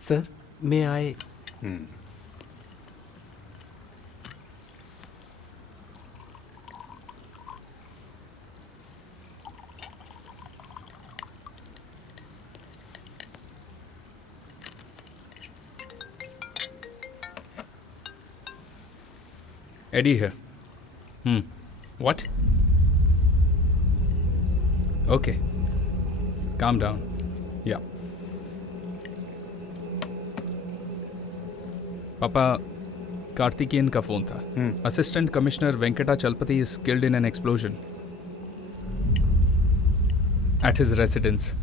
सर मैं आए। Eddie here. What? Okay. Calm down. Yeah. पापा कार्तिकेयन का फोन था। Assistant commissioner Venkata Chalapathi is killed in an explosion at his residence.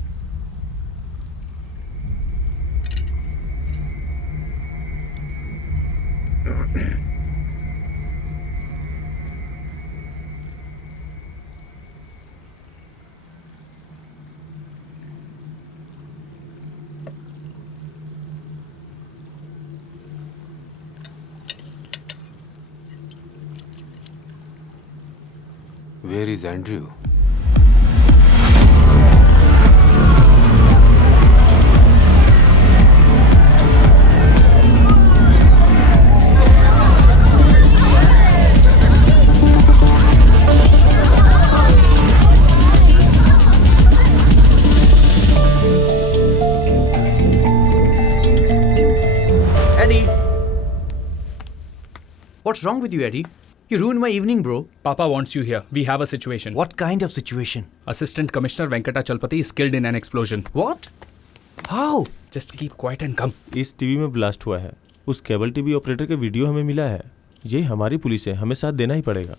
Where is Andrew? Eddie! What's wrong with you, Eddie? You ruined my evening, bro. Papa wants you here. We have a situation. What kind of situation? Assistant Commissioner Venkata Chalpati is killed in an explosion. What? How? Just keep quiet and come. इस TV में blast हुआ है। उस cable TV operator के video हमें मिला है। ये हमारी पुलिस है, हमें साथ देना ही पड़ेगा।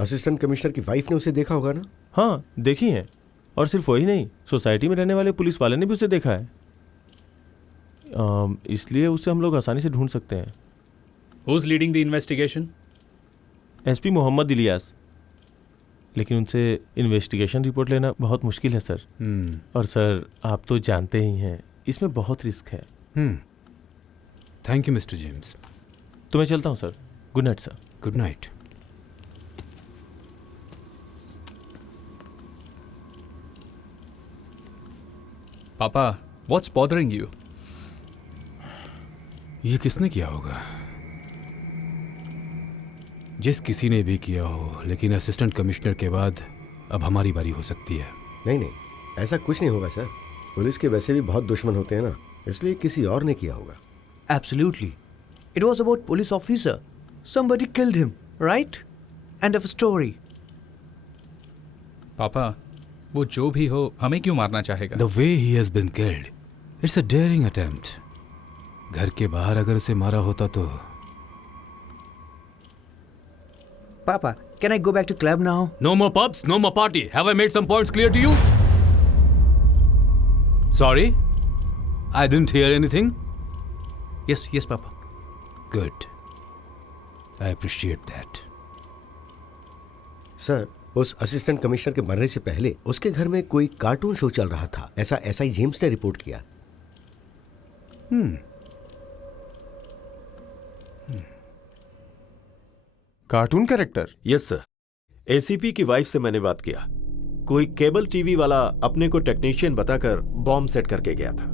असिस्टेंट कमिश्नर की वाइफ ने उसे देखा होगा ना? हाँ, देखी है। और सिर्फ वही नहीं, सोसाइटी में रहने वाले पुलिस वाले ने भी उसे देखा है। इसलिए उसे हम लोग आसानी से ढूंढ सकते हैं। Who's leading the investigation? SP Mohammed Ilyas. लेकिन उनसे इन्वेस्टिगेशन रिपोर्ट लेना बहुत मुश्किल है सर। और सर आप तो जानते ही हैं इसमें बहुत रिस्क है। Thank you mister James. तो मैं चलता हूँ sir. Good night sir. Good night. पापा, व्हाट्स बॉदरिंग यू? ये किसने किया होगा? जिस किसी ने भी किया हो, लेकिन असिस्टेंट कमिश्नर के बाद अब हमारी बारी हो सकती है। नहीं नहीं, ऐसा कुछ नहीं होगा सर। पुलिस के वैसे भी बहुत दुश्मन होते हैं ना, इसलिए किसी और ने किया होगा। Absolutely. It was about police officer. Somebody killed him, right? End of story. पापा, वो जो भी हो हमें क्यों मारना चाहेगा? The way he has been killed, it's a daring attempt. घर के बाहर अगर उसे मारा होता तो। Papa, can I go back to club now? No more pubs, no more party. Have I made some points clear to you? Sorry, I didn't hear anything. Yes, Papa. Good. I appreciate that. Sir, उस assistant commissioner के मरने से पहले उसके घर में कोई cartoon show चल रहा था, ऐसा एसआई जेम्स ने रिपोर्ट किया। Cartoon character? Yes sir. ACP की वाइफ से मैंने बात किया। कोई केबल टीवी वाला अपने को टेक्नीशियन बताकर बॉम्ब सेट करके गया था।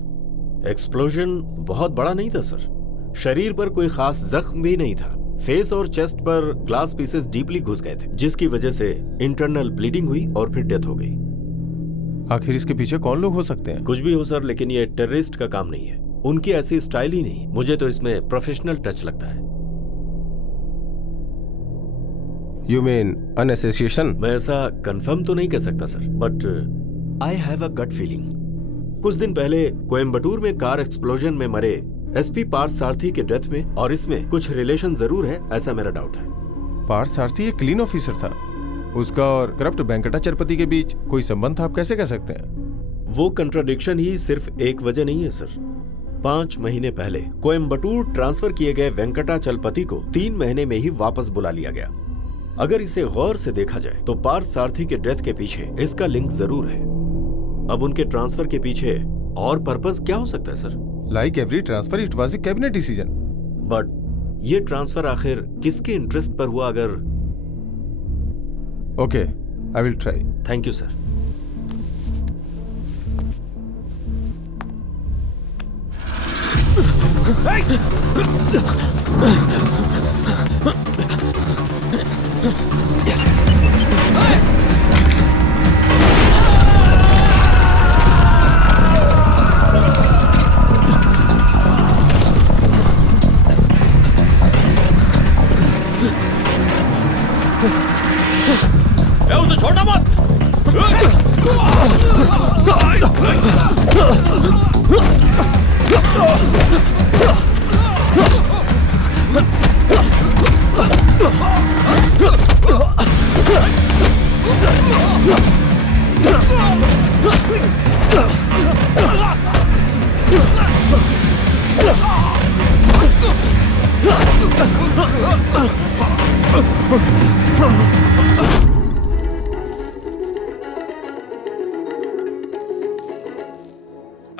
एक्सप्लोजन बहुत बड़ा नहीं था सर। शरीर पर कोई खास जख्म भी नहीं था। फेस और चेस्ट पर ग्लास पीसेस डीपली घुस गए थे, जिसकी वजह से इंटरनल ब्लीडिंग हुई और फिर डेथ हो गई। आखिर इसके पीछे कौन लोग हो सकते हैं? कुछ भी हो सर, लेकिन ये टेररिस्ट का काम नहीं है। उनकी ऐसी स्टाइल ही नहीं। मुझे तो इसमें प्रोफेशनल टच लगता है। You mean an association? मैं ऐसा कंफर्म तो नहीं कह सकता sir, but I have a gut feeling. कुछ दिन पहले कोयम्बटूर में कार एक्सप्लोजन में मरे एसपी पार्थ सारथी के डेथ में और इसमें कुछ रिलेशन जरूर है, ऐसा मेरा डाउट है। पार्थ सारथी एक क्लीन ऑफिसर था, उसका और करप्ट वेंकटाचलपति के बीच कोई संबंध था, आप कैसे कह सकते हैं? वो कंट्राडिक्शन ही सिर्फ एक वजह नहीं है सर। 5 महीने पहले कोयम्बटूर ट्रांसफर किए गए वेंकटाचलपति को 3 महीने में ही वापस बुला लिया गया। अगर इसे गौर से देखा जाए तो पार्थ सारथी के डेथ के पीछे इसका लिंक जरूर है। अब उनके ट्रांसफर के पीछे और पर्पस क्या हो सकता है sir? Like every transfer it was a cabinet decision. But ये ट्रांसफर आखिर किसके इंटरेस्ट पर हुआ? अगर okay, I will try. Thank you sir. उसे छोड़ना मत।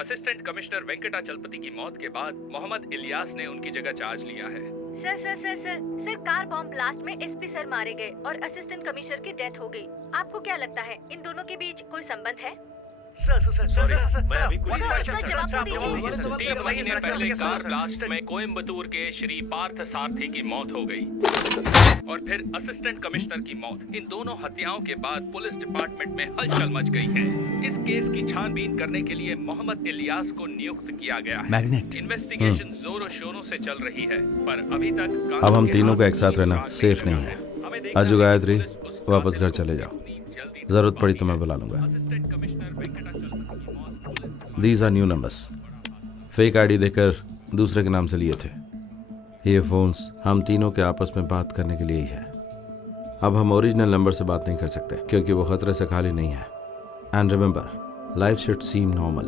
असिस्टेंट कमिश्नर वेंकटाचलपति की मौत के बाद मोहम्मद इलियास ने उनकी जगह चार्ज लिया है। सर कार बॉम्ब ब्लास्ट में एसपी सर मारे गए और असिस्टेंट कमिश्नर की डेथ हो गई। आपको क्या लगता है इन दोनों के बीच कोई संबंध है? मैं अभी कुछ जवाब दीजिए। 3 महीने पहले कार ब्लास्ट में कोयम्बटूर के श्री पार्थ सारथी की मौत हो गई और फिर असिस्टेंट कमिश्नर की मौत। इन दोनों हत्याओं के बाद पुलिस डिपार्टमेंट में हलचल मच गई है। इस केस की छानबीन करने के लिए मोहम्मद इलियास को नियुक्त किया गया है। इन्वेस्टिगेशन जोरों शोरों से चल रही है, पर अभी तक अब हम तीनों को एक साथ रहना सेफ नहीं है। आजू गायत्री, वापस घर चले जाओ। जरूरत पड़ी तो मैं बुला लूंगा। These are new numbers. Fake ID देकर दूसरे के नाम से लिए थे। ये फोन्स हम तीनों के आपस में बात करने के लिए ही है। अब हम ओरिजिनल नंबर से बात नहीं कर सकते क्योंकि वो खतरे से खाली नहीं है। And remember, life should seem normal,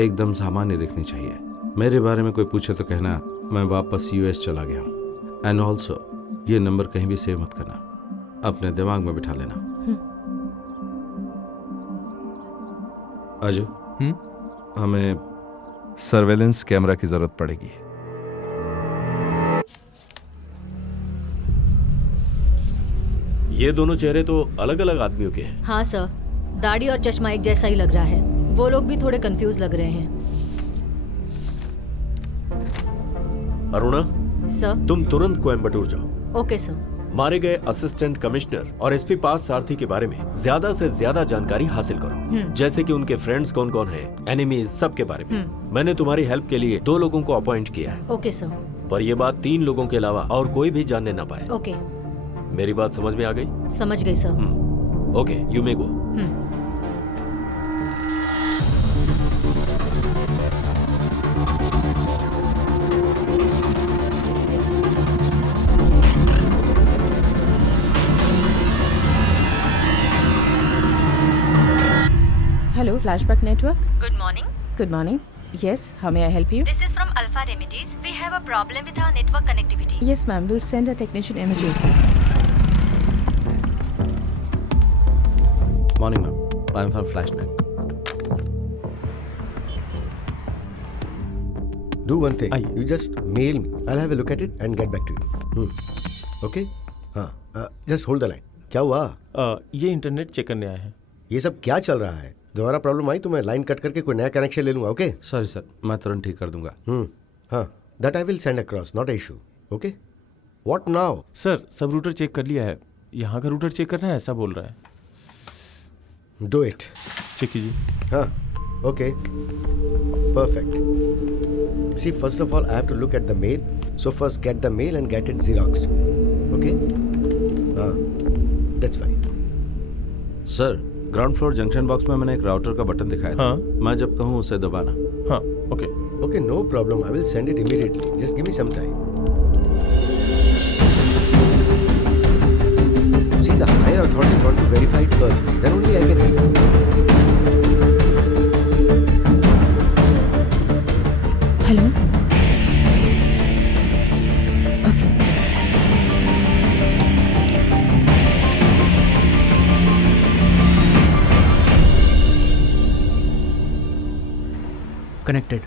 एकदम सामान्य दिखनी चाहिए। मेरे बारे में कोई पूछे तो कहना मैं वापस यूएस चला गया हूँ। एंड ऑल्सो ये नंबर कहीं भी सेव मत करना, अपने दिमाग में बिठा लेना। अजय, हमें सर्वेलेंस कैमरा की जरूरत पड़ेगी। ये दोनों चेहरे तो अलग अलग आदमियों के हैं। हाँ सर, दाढ़ी और चश्मा एक जैसा ही लग रहा है। वो लोग भी थोड़े कंफ्यूज लग रहे हैं। अरुणा, सर। तुम तुरंत कोयम्बटूर जाओ। Okay sir. मारे गए असिस्टेंट कमिश्नर और एसपी पार्थ सारथी के बारे में ज्यादा से ज्यादा जानकारी हासिल करो, जैसे कि उनके फ्रेंड्स कौन कौन हैं, एनिमीज, सब के बारे में। मैंने तुम्हारी हेल्प के लिए 2 लोगों को अपॉइंट किया है। Okay sir. पर यह बात 3 लोगों के अलावा और कोई भी जानने ना पाए। ओके। मेरी बात समझ में आ गई? समझ गई sir. Okay, you may go. Hello, flashback network. Good morning. Good morning. Yes, how may I help you? This is from Alpha Remedies. We have a problem with our network connectivity. Yes, ma'am. We'll send a technician immediately. Morning, ma'am. I'm from FlashNet. Do one thing. You just mail me. I'll have a look at it and get back to you. Okay? हाँ. Just hold the line. क्या हुआ? ये internet check करने आए हैं। ये सब क्या चल रहा है? दोबारा प्रॉब्लम आई तो मैं लाइन कट करके कोई नया कनेक्शन ले लूंगा। ओके? सॉरी सर, मैं तुरंत ठीक कर दूंगा। हाँ, that I will send across, not a issue. Okay? What now? Sir, सब रूटर चेक कर लिया है। यहाँ का रूटर चेक करना है, ऐसा बोल रहा है। Do it. चेक कीजिए। हाँ, okay, perfect. See, first of all, I have to look at the mail. So first get the mail and get it xeroxed. Okay? That's fine. Sir, ground floor junction box में मैंने एक router का button दिखाया था। मैं जब कहूँ उसे दबाना। हाँ, okay. Okay, no problem. I will send it immediately. Just give me some time. See, the higher authorities want to verify it first. Then only I can help. Hello. Okay. Connected.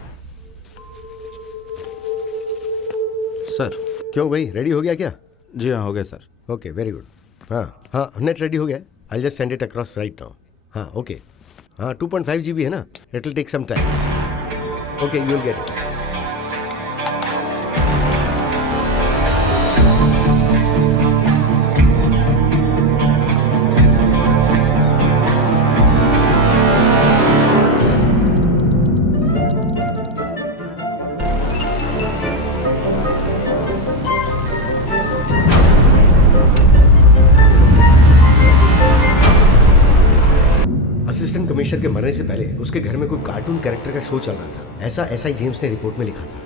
Sir. क्यों भाई, ready हो गया क्या? जी हाँ, हो गया sir. Okay, very good. हाँ, net ready हो गया। I just send it across right now. हाँ, ओके। हाँ, 2.5 GB है ना? It will take some time. Okay, you will get it. Assistant commissioner के मरने से पहले उसके घर में कोई कार्टून कैरेक्टर का शो चल रहा था, ऐसा एसआई जेम्स ने रिपोर्ट में लिखा था।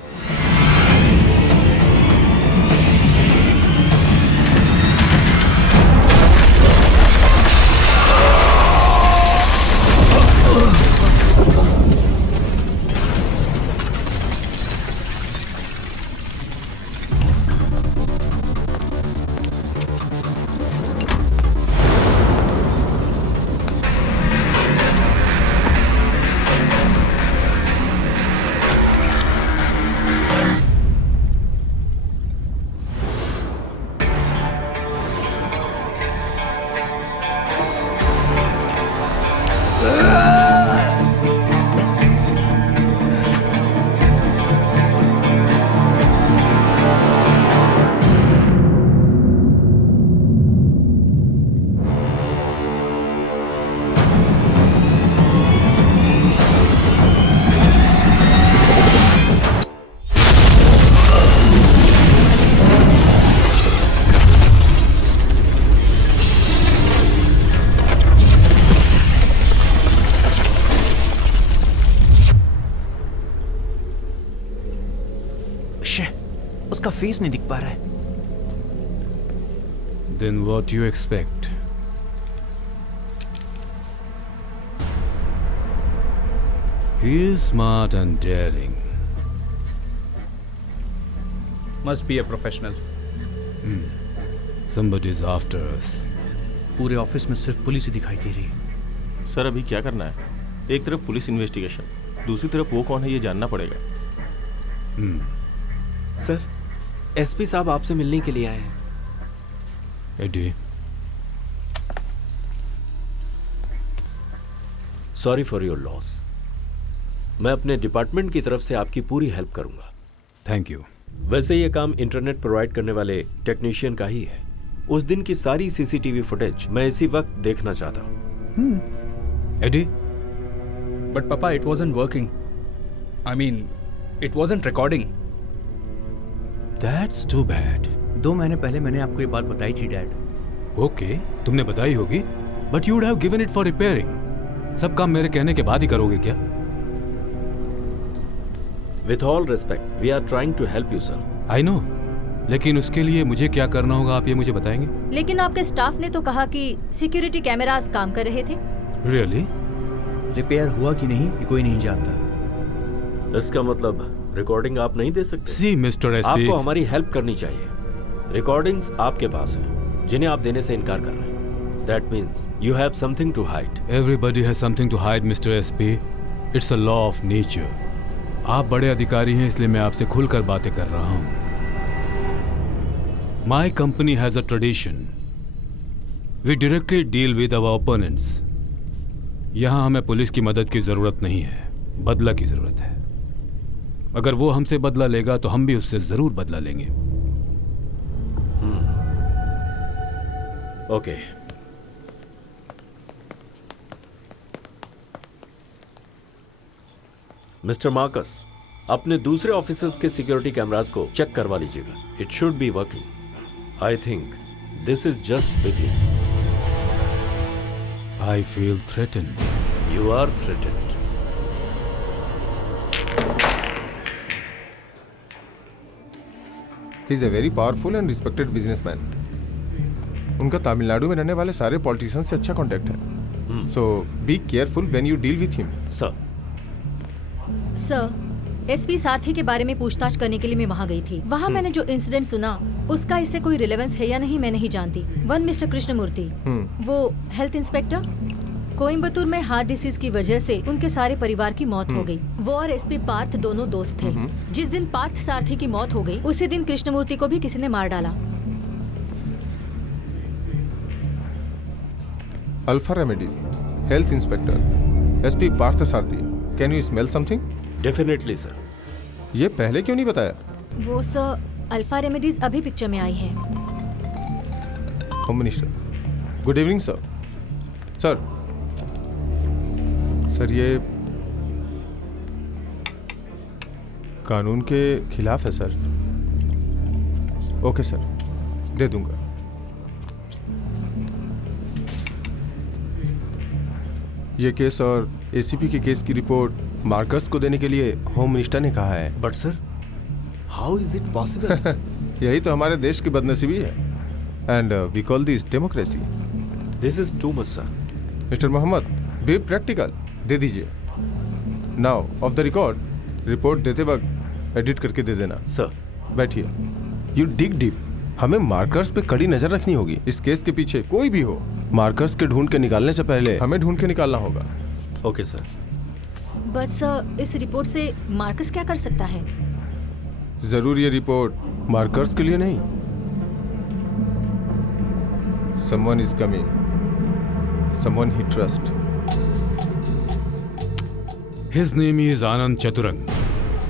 उसका फेस नहीं दिख पा रहा है। Then what you expect? He is smart and daring. Must be a professional. Somebody is after us. पूरे ऑफिस में सिर्फ पुलिस ही दिखाई दे रही है। सर, अभी क्या करना है? एक तरफ पुलिस इन्वेस्टिगेशन, दूसरी तरफ वो कौन है ये जानना पड़ेगा। सर, एसपी साहब आपसे मिलने के लिए आए हैं। Eddie, sorry for your loss. मैं अपने डिपार्टमेंट की तरफ से आपकी पूरी हेल्प करूंगा। Thank you. वैसे ये काम इंटरनेट प्रोवाइड करने वाले टेक्नीशियन का ही है। उस दिन की सारी सीसीटीवी फुटेज मैं इसी वक्त देखना चाहता हूँ। एडी, बट पापा it wasn't working. I mean, it wasn't recording. That's too bad. 2 महीने पहले मैंने आपको ये बात बताई थी डैड। ओके, तुमने बताई होगी, but you would have given it for repairing. सब काम मेरे कहने के बाद ही करोगे क्या? With all respect, we are trying to help you, sir. I know, लेकिन उसके लिए मुझे क्या करना होगा आप ये मुझे बताएंगे? लेकिन आपके स्टाफ ने तो कहा कि सिक्योरिटी कैमरास काम कर रहे थे। रियली? रिपेयर हुआ कि नहीं ये कोई नहीं जानता। इसका मतलब रिकॉर्डिंग आप नहीं दे सकते? सी मिस्टर एसपी, आपको हमारी हेल्प करनी चाहिए। रिकॉर्डिंग्स आपके पास हैं, जिन्हें आप देने से इनकार कर रहे हैं। That means you have something to hide. Everybody has something to hide, Mr. SP. It's a law of nature. आप बड़े अधिकारी हैं इसलिए मैं आपसे खुलकर बातें कर रहा हूँ। My company has a tradition. We directly deal with our opponents. यहाँ हमें पुलिस की मदद की जरूरत नहीं है, बदला की जरूरत है। अगर वो हमसे बदला लेगा तो हम भी उससे जरूर बदला लेंगे। ओके। मिस्टर मार्कस, अपने दूसरे ऑफिसर्स के सिक्योरिटी कैमरास को चेक करवा लीजिएगा। It should be working. I think this is just beginning. I feel threatened. You are threatened. He is a very powerful and respected businessman. उनका तमिलनाडु में रहने वाले सारे पॉलिटिशियन से अच्छा कांटेक्ट है। So be careful when you deal with him. Sir. Sir, SP सारथी के बारे में पूछताछ करने के लिए मैं वहाँ गई थी। वहाँ मैंने जो इंसिडेंट सुना उसका इससे कोई रिलेवेंस है या नहीं मैं नहीं जानती। वन मिस्टर कृष्णमूर्ति, वो हेल्थ इंस्पेक्टर, कोयम्बतूर में हार्ट डिसीज की वजह से उनके सारे परिवार की मौत हो गई। वो और एसपी पार्थ दोनों दोस्त थे। जिस दिन पार्थ सारथी की मौत हो गई उसी दिन कृष्णमूर्ति को भी किसी ने मार डाला। Alpha remedies, health inspector, SP Partha Sarathi. Can you smell something? Definitely sir. ये पहले क्यों नहीं बताया? वो सर, अल्फा रेमेडीज अभी पिक्चर में आई है। Home minister, good evening sir. Sir ये कानून के खिलाफ है सर। ओके सर, दे दूंगा। ये केस और एसीपी के केस की रिपोर्ट मार्कस को देने के लिए होम मिनिस्टर ने कहा है। But sir, how is it possible? यही तो हमारे देश की बदनसीबी है। And we call this democracy. This is too much sir. Mister Mohammad, be practical, दे दीजिए। Now off the record, report देते वक्त एडिट करके दे देना। सर। बैठिए। You dig deep. हमें मार्कर्स पे कड़ी नजर रखनी होगी। इस केस के पीछे कोई भी हो, मार्कर्स के ढूंढ के निकालने से पहले हमें ढूंढ के निकालना होगा। Okay sir. बट सर, इस रिपोर्ट से मार्कस क्या कर सकता है? जरूर ये रिपोर्ट मार्कर्स के लिए नहीं। Someone is coming, someone he trust. His name is Anand Chaturang,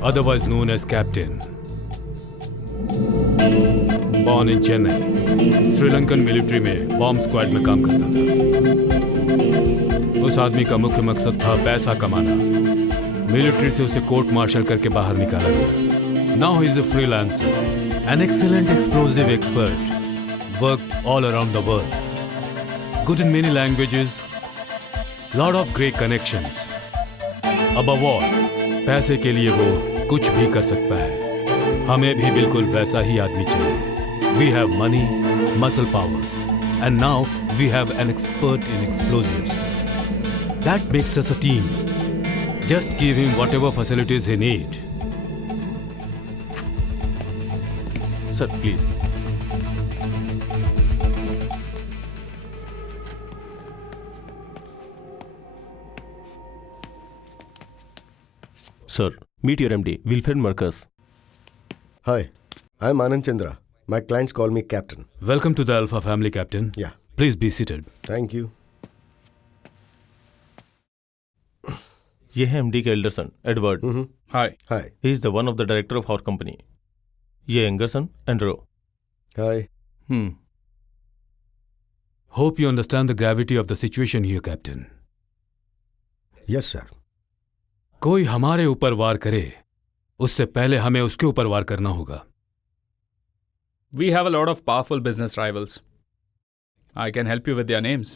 otherwise known as Captain. Born in Chennai, Sri Lankan military में बॉम्ब स्क्वाड में काम करता था। उस आदमी का मुख्य मकसद था पैसा कमाना। मिलिट्री से उसे कोर्ट मार्शल करके बाहर निकाला गया। Now he is a freelancer, an excellent explosive expert, worked all around the world, good in many languages, lot of great connections. Above all, पैसे के लिए वो कुछ भी कर सकता है। हमें भी बिल्कुल वैसा ही आदमी चाहिए। We have money, muscle power, and now we have an expert in explosives. That makes us a team. Just give him whatever facilities he need. Sir, please. Sir, meet your MD, Wilfred Marcus. Hi, I'm Anand Chandra. My clients call me Captain. Welcome to the Alpha family, Captain. Yeah. Please be seated. Thank you. ये है MD का elder son, Edward. Hi. Hi. He is the one of the director of our company. ये younger son, Andrew. Hi. Hope you understand the gravity of the situation here, Captain. Yes, sir. कोई हमारे ऊपर वार करे, उससे पहले हमें उसके ऊपर वार करना होगा. We have a lot of powerful business rivals. I can help you with their names.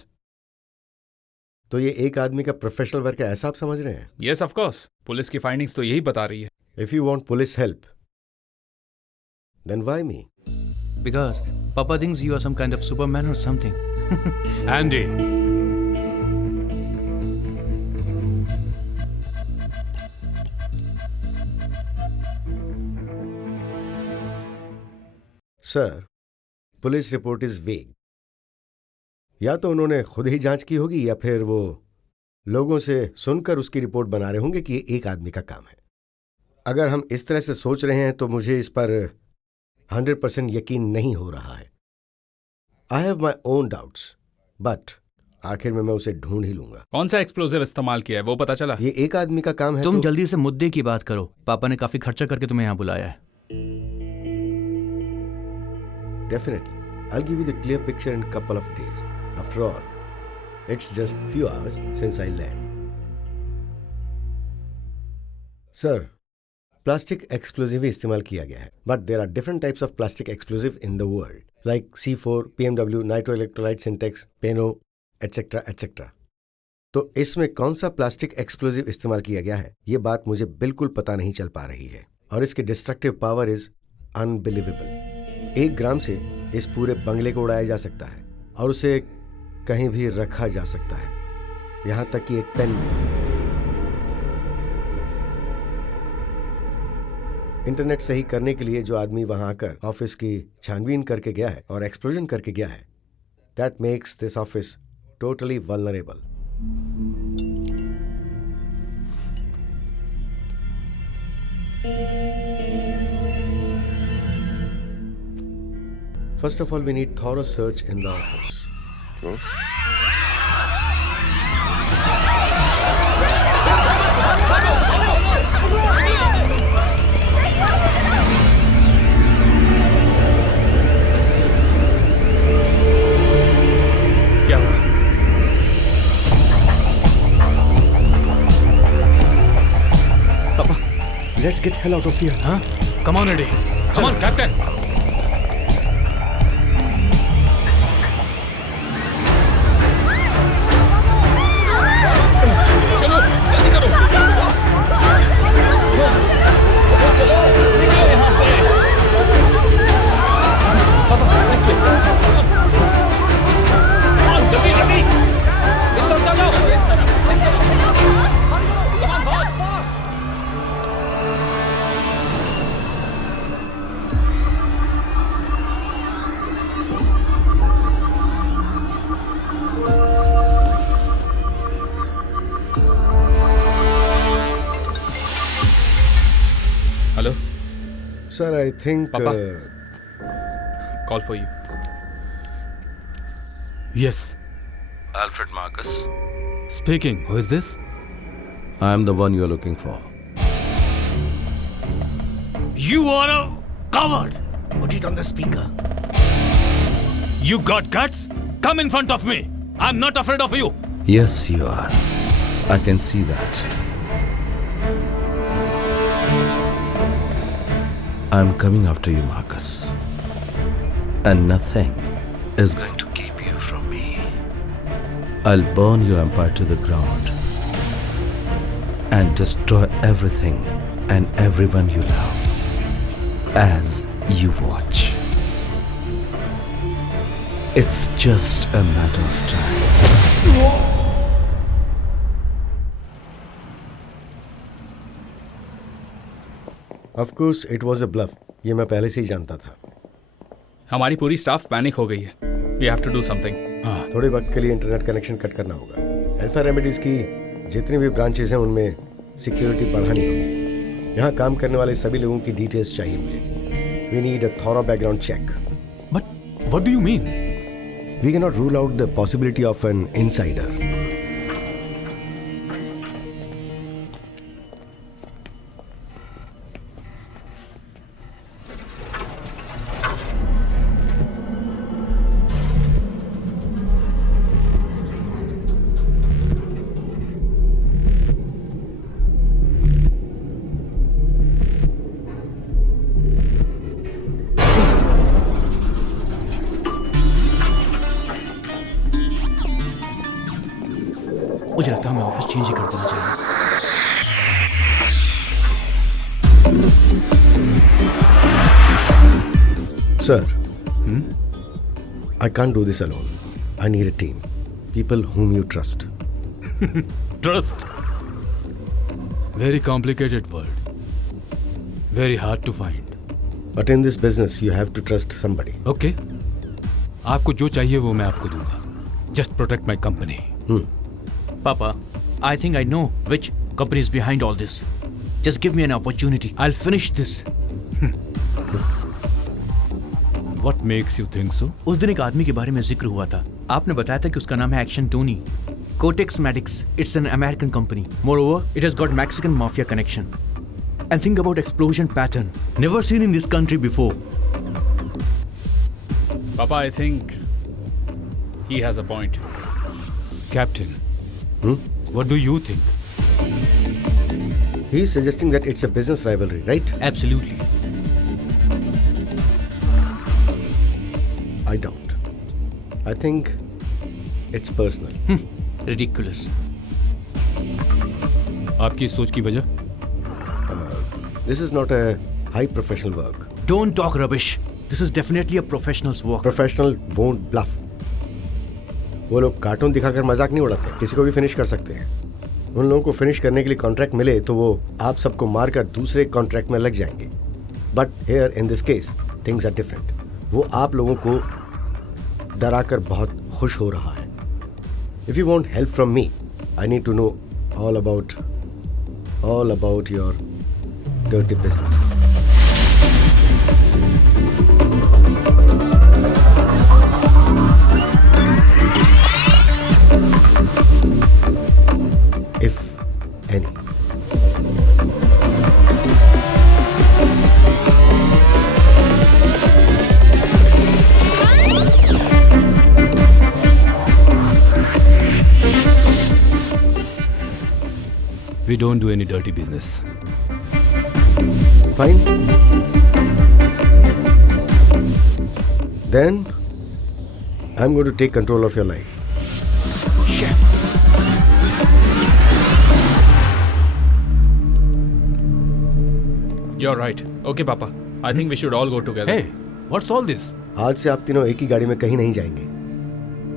तो ये एक आदमी का प्रोफेशनल वर्क है, ऐसा आप समझ रहे हैं? Yes, of course. पुलिस की फाइंडिंग्स तो यही बता रही है. If you want police help, then why me? Because Papa thinks you are some kind of Superman or something. Andy. Sir, police report is वेग. या तो उन्होंने खुद ही जांच की होगी या फिर वो लोगों से सुनकर उसकी रिपोर्ट बना रहे होंगे कि ये एक आदमी का काम है. अगर हम इस तरह से सोच रहे हैं तो मुझे इस पर 100% यकीन नहीं हो रहा है. I have my own doubts, but आखिर में मैं उसे ढूंढ ही लूंगा. कौन सा एक्सप्लोजिव इस्तेमाल किया है वो पता चला? ये एक आदमी का काम है. तुम तो... जल्दी से मुद्दे की बात करो. पापा ने काफी खर्चा करके तुम्हें यहाँ बुलाया है. Definitely. I'll give you the clear picture in a couple of days. After all, it's just few hours since I land. Sir, plastic explosive ही इस्तेमाल किया गया है. But there are different types of plastic explosive in the world, like C4, PMW, nitroelectrolyte syntax, Peno, etc. etc. तो इसमें कौन सा plastic explosive इस्तेमाल किया गया है, ये बात मुझे बिल्कुल पता नहीं चल पा रही है. और इसकी डिस्ट्रक्टिव पावर इज अनबिलीवेबल. 1 ग्राम से इस पूरे बंगले को उड़ाया जा सकता है और उसे कहीं भी रखा जा सकता है, यहां तक कि एक पेन में. इंटरनेट सही करने के लिए जो आदमी वहां आकर ऑफिस की छानबीन करके गया है और एक्सप्लोजन करके गया है, that makes this office totally vulnerable. First of all, we need thorough search in the office. क्या हुआ? Papa, let's get hell out of here. Huh? Come on, Eddie. Come on, Captain. Hello? Sir, I think... Papa? Call for you. Yes. Alfred Marcus. Speaking. Who is this? I am the one you are looking for. You are a coward. Put it on the speaker. You got guts? Come in front of me. I'm not afraid of you. Yes, you are. I can see that. I'm coming after you, Marcus. And nothing is going to keep you from me. I'll burn your empire to the ground and destroy everything and everyone you love as you watch. It's just a matter of time. Of course, it was a bluff. ये मैं पहले से ही जानता था. हमारी पूरी staff panic हो गई है. We have to do something. थोड़े वक्त के लिए इंटरनेट कनेक्शन कट करना होगा. अल्फा रेमेडीज की जितनी भी ब्रांचेस हैं उनमें सिक्योरिटी बढ़ानी होगी. यहाँ काम करने वाले सभी लोगों की डिटेल्स चाहिए मुझे. We need a thorough background check. But what do you mean? We can not rule out the possibility of an insider. मुझे लगता है हमें ऑफिस चेंज ही कर देना चाहिए. Sir, I can't do this alone. I need a team. People whom you trust. Trust. Very complicated word. Very hard to find. But in this business, you have to trust somebody. Okay. आपको जो चाहिए वो मैं आपको दूंगा. Just protect my company. Papa, I think I know which company is behind all this. Just give me an opportunity. I'll finish this. What makes you think so? उस दिन एक आदमी के बारे में जिक्र हुआ था. आपने बताया था कि उसका नाम है action Tony. Cortex Medics. It's an American company. Moreover, it has got Mexican mafia connection. And think about explosion pattern. Never seen in this country before. Papa, I think he has a point. Captain, what do you think? He is suggesting that it's a business rivalry, right? Absolutely. I doubt. I think it's personal. Ridiculous. आपकी सोच की वजह? This is not a high professional work. Don't talk rubbish. This is definitely a professional's work. Professional won't bluff. वो लोग cartoon दिखाकर मजाक नहीं उड़ाते. किसी को भी फिनिश कर सकते हैं. उन लोगों को फिनिश करने के लिए कॉन्ट्रैक्ट मिले तो वो आप सबको मारकर दूसरे कॉन्ट्रैक्ट में लग जाएंगे. But here in this case things are different. वो आप लोगों को डराकर बहुत खुश हो रहा है. If you want help from me, I need to know all about your dirty business. If any. We don't do any dirty business. Fine. Then I'm going to take control of your life. You're right. Okay, Papa. I think we should all go together. Hey, what's all this? आज से आप तीनों एक ही गाड़ी में कहीं नहीं जाएंगे.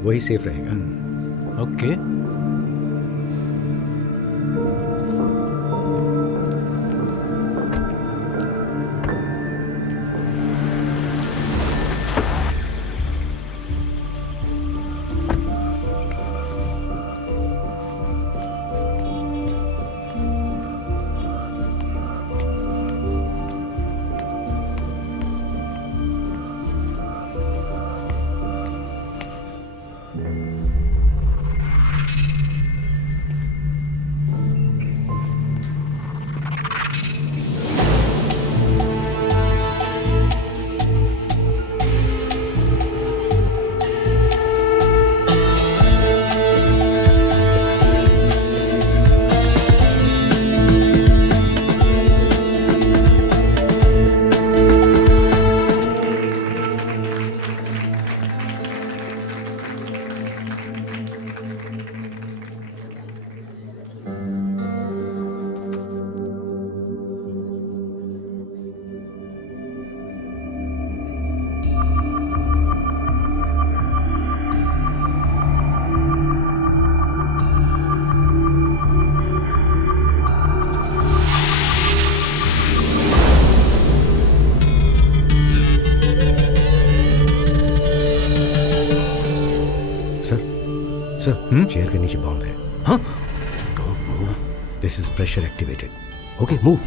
वही सेफ रहेगा. Okay. चेयर के नीचे बॉम्ब है. Don't move. This is pressure activated. Okay, move.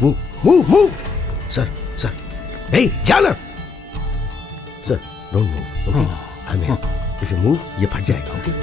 Sir. Hey, जाना. Sir, don't move. Okay, I'm here. If you move, ये फट जाएगा. Okay.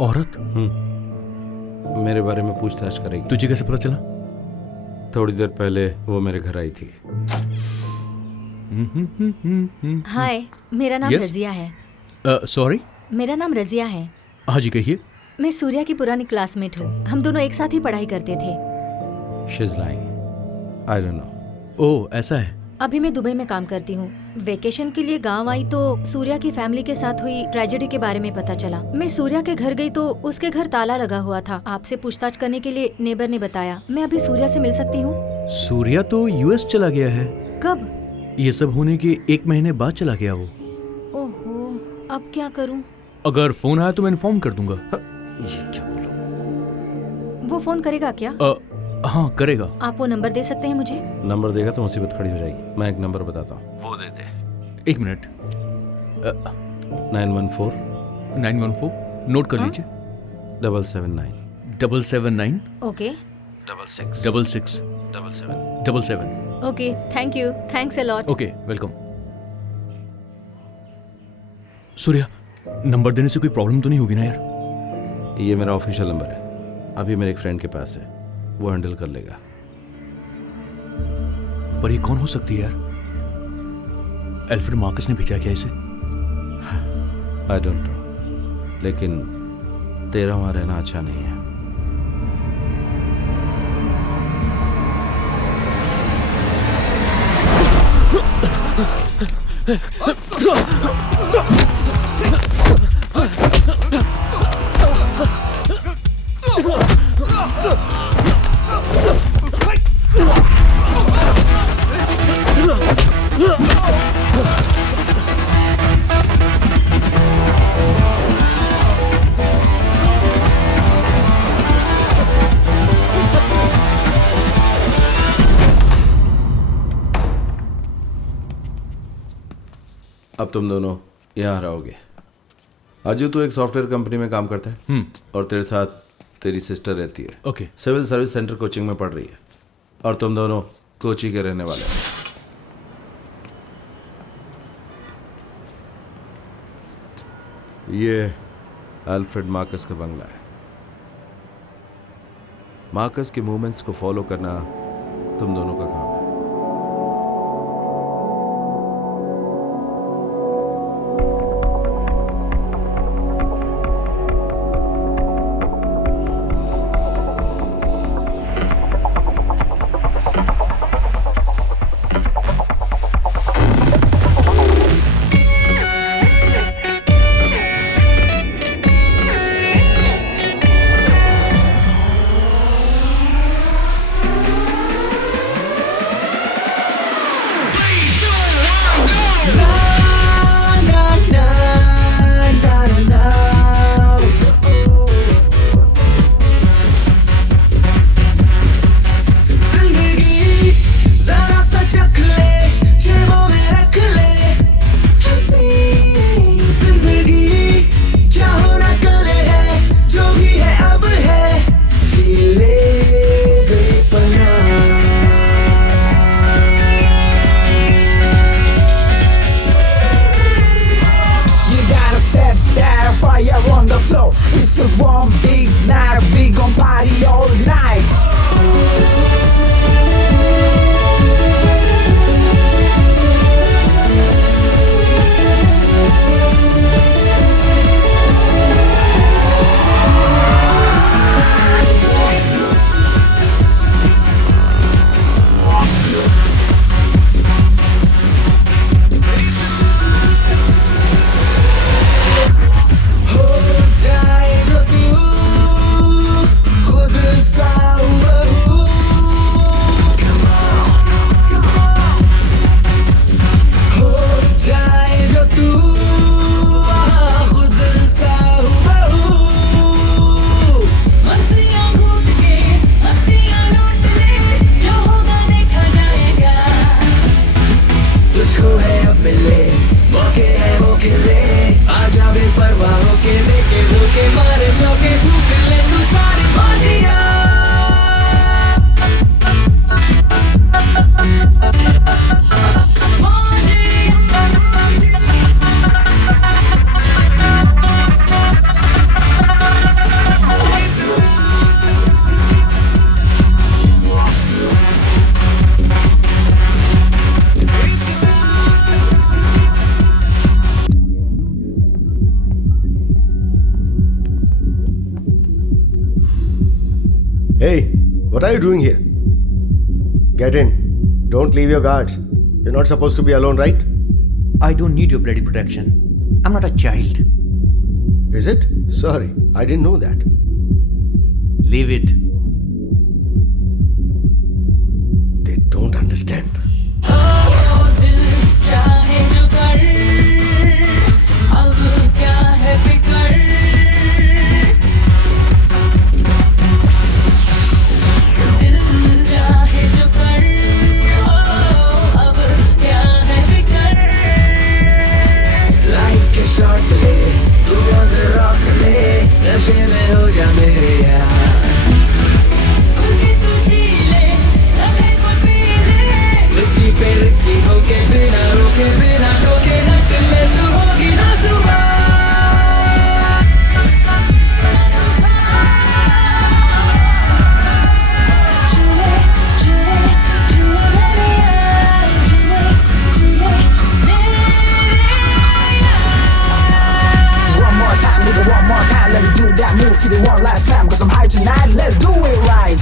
औरत मेरे बारे में पूछताछ करेगी। तुझे कैसे पता चला? थोड़ी देर पहले वो मेरे घर आई थी। हाय, मेरा नाम Yes? रजिया है। सॉरी? मेरा नाम रजिया है। हाँ जी, कहिए। मैं सूर्या की पुरानी क्लासमेट हूँ। हम दोनों एक साथ ही पढ़ाई करते थे। She's lying. I don't know. ओह, ऐसा है। अभी मैं दुबई में काम करती हूँ। वेकेशन के लिए गांव आई तो सूर्या की फैमिली के साथ हुई ट्रेजेडी के बारे में पता चला। मैं सूर्या के घर गई तो उसके घर ताला लगा हुआ था। आपसे पूछताछ करने के लिए नेबर ने बताया। मैं अभी सूर्या से मिल सकती हूँ? सूर्या तो यूएस चला गया है। कब? ये सब होने के 1 महीने बाद चला गया वो। ओहो, अब क्या करूँ? अगर फोन आया तो मैं इन्फॉर्म कर दूंगा। ये क्या बोलो? वो फोन करेगा क्या? हाँ, करेगा। आप वो नंबर दे सकते हैं मुझे? नंबर देगा तो मुसीबत खड़ी हो जाएगी। मैं एक नंबर बताता हूँ, वो दे दे। 1 मिनट। 914 नोट कर लीजिए। 779 779 okay 66 77। Okay, thank you, thanks a lot. Okay, welcome. Surya, number देने से कोई प्रॉब्लम तो नहीं होगी ना यार? ये मेरा ऑफिशियल नंबर है। अभी मेरे एक फ्रेंड के पास है, वो हैंडल कर लेगा। पर ये कौन हो सकती है यार? एल्फ्रेड मार्कस ने भेजा क्या इसे? आई डोंट नो, लेकिन तेरा वहां रहना अच्छा नहीं है। अब तुम दोनों यहाँ रहोगे। अजू तू एक सॉफ्टवेयर कंपनी में काम करता है और तेरे साथ तेरी सिस्टर रहती है। Okay. Civil service centre coaching में पढ़ रही है और तुम दोनों कोची के रहने वाले हो। ये अल्फ्रेड मार्कस का बंगला है। मार्कस के मूवमेंट्स को फॉलो करना तुम दोनों का काम है। It's a one big night, we gon' party all night. Hey, what are you doing here? Get in. Don't leave your guards. You're not supposed to be alone, right? I don't need your bloody protection. I'm not a child. Is it? Sorry, I didn't know that. Leave it. They don't understand. See the one last time, cause I'm high tonight. Let's do it right.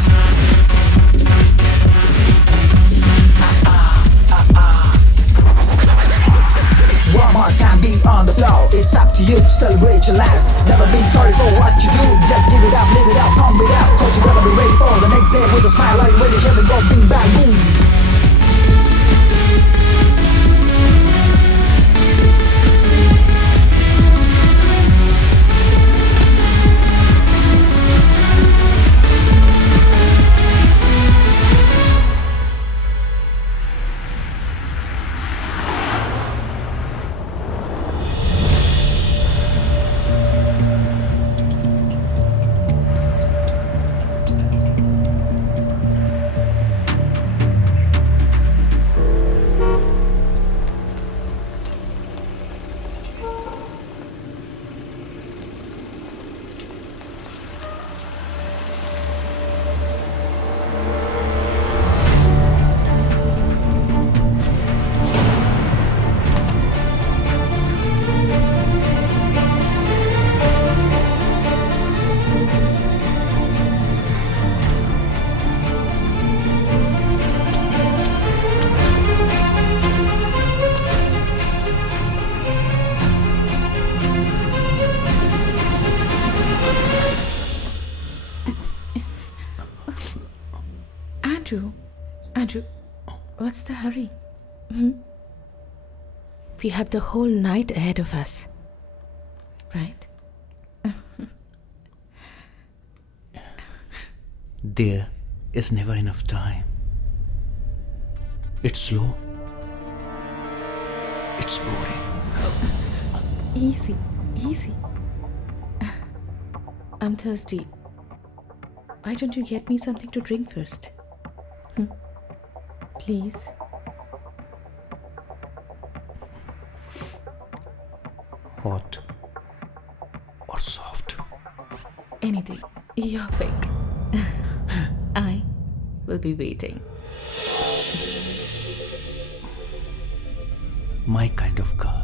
One more time, be on the floor. It's up to you to celebrate your life. Never be sorry for what you do. Just give it up, live it up, pump it up. Cause you gotta be ready for the next day with a smile. Are you ready? Here we go, bing bang boom. Andrew, what's the hurry? We have the whole night ahead of us, right? There is never enough time. It's slow. It's boring. Easy. I'm thirsty. Why don't you get me something to drink first? Please. Hot or soft? Anything. Your pick. I will be waiting. My kind of girl.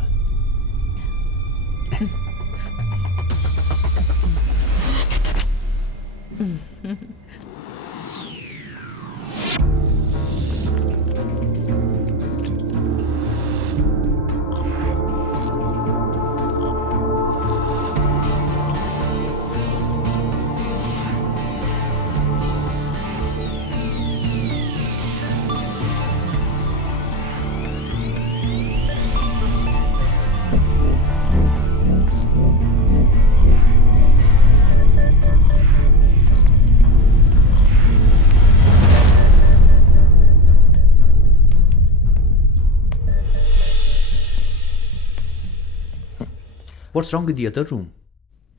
What's wrong with the other room?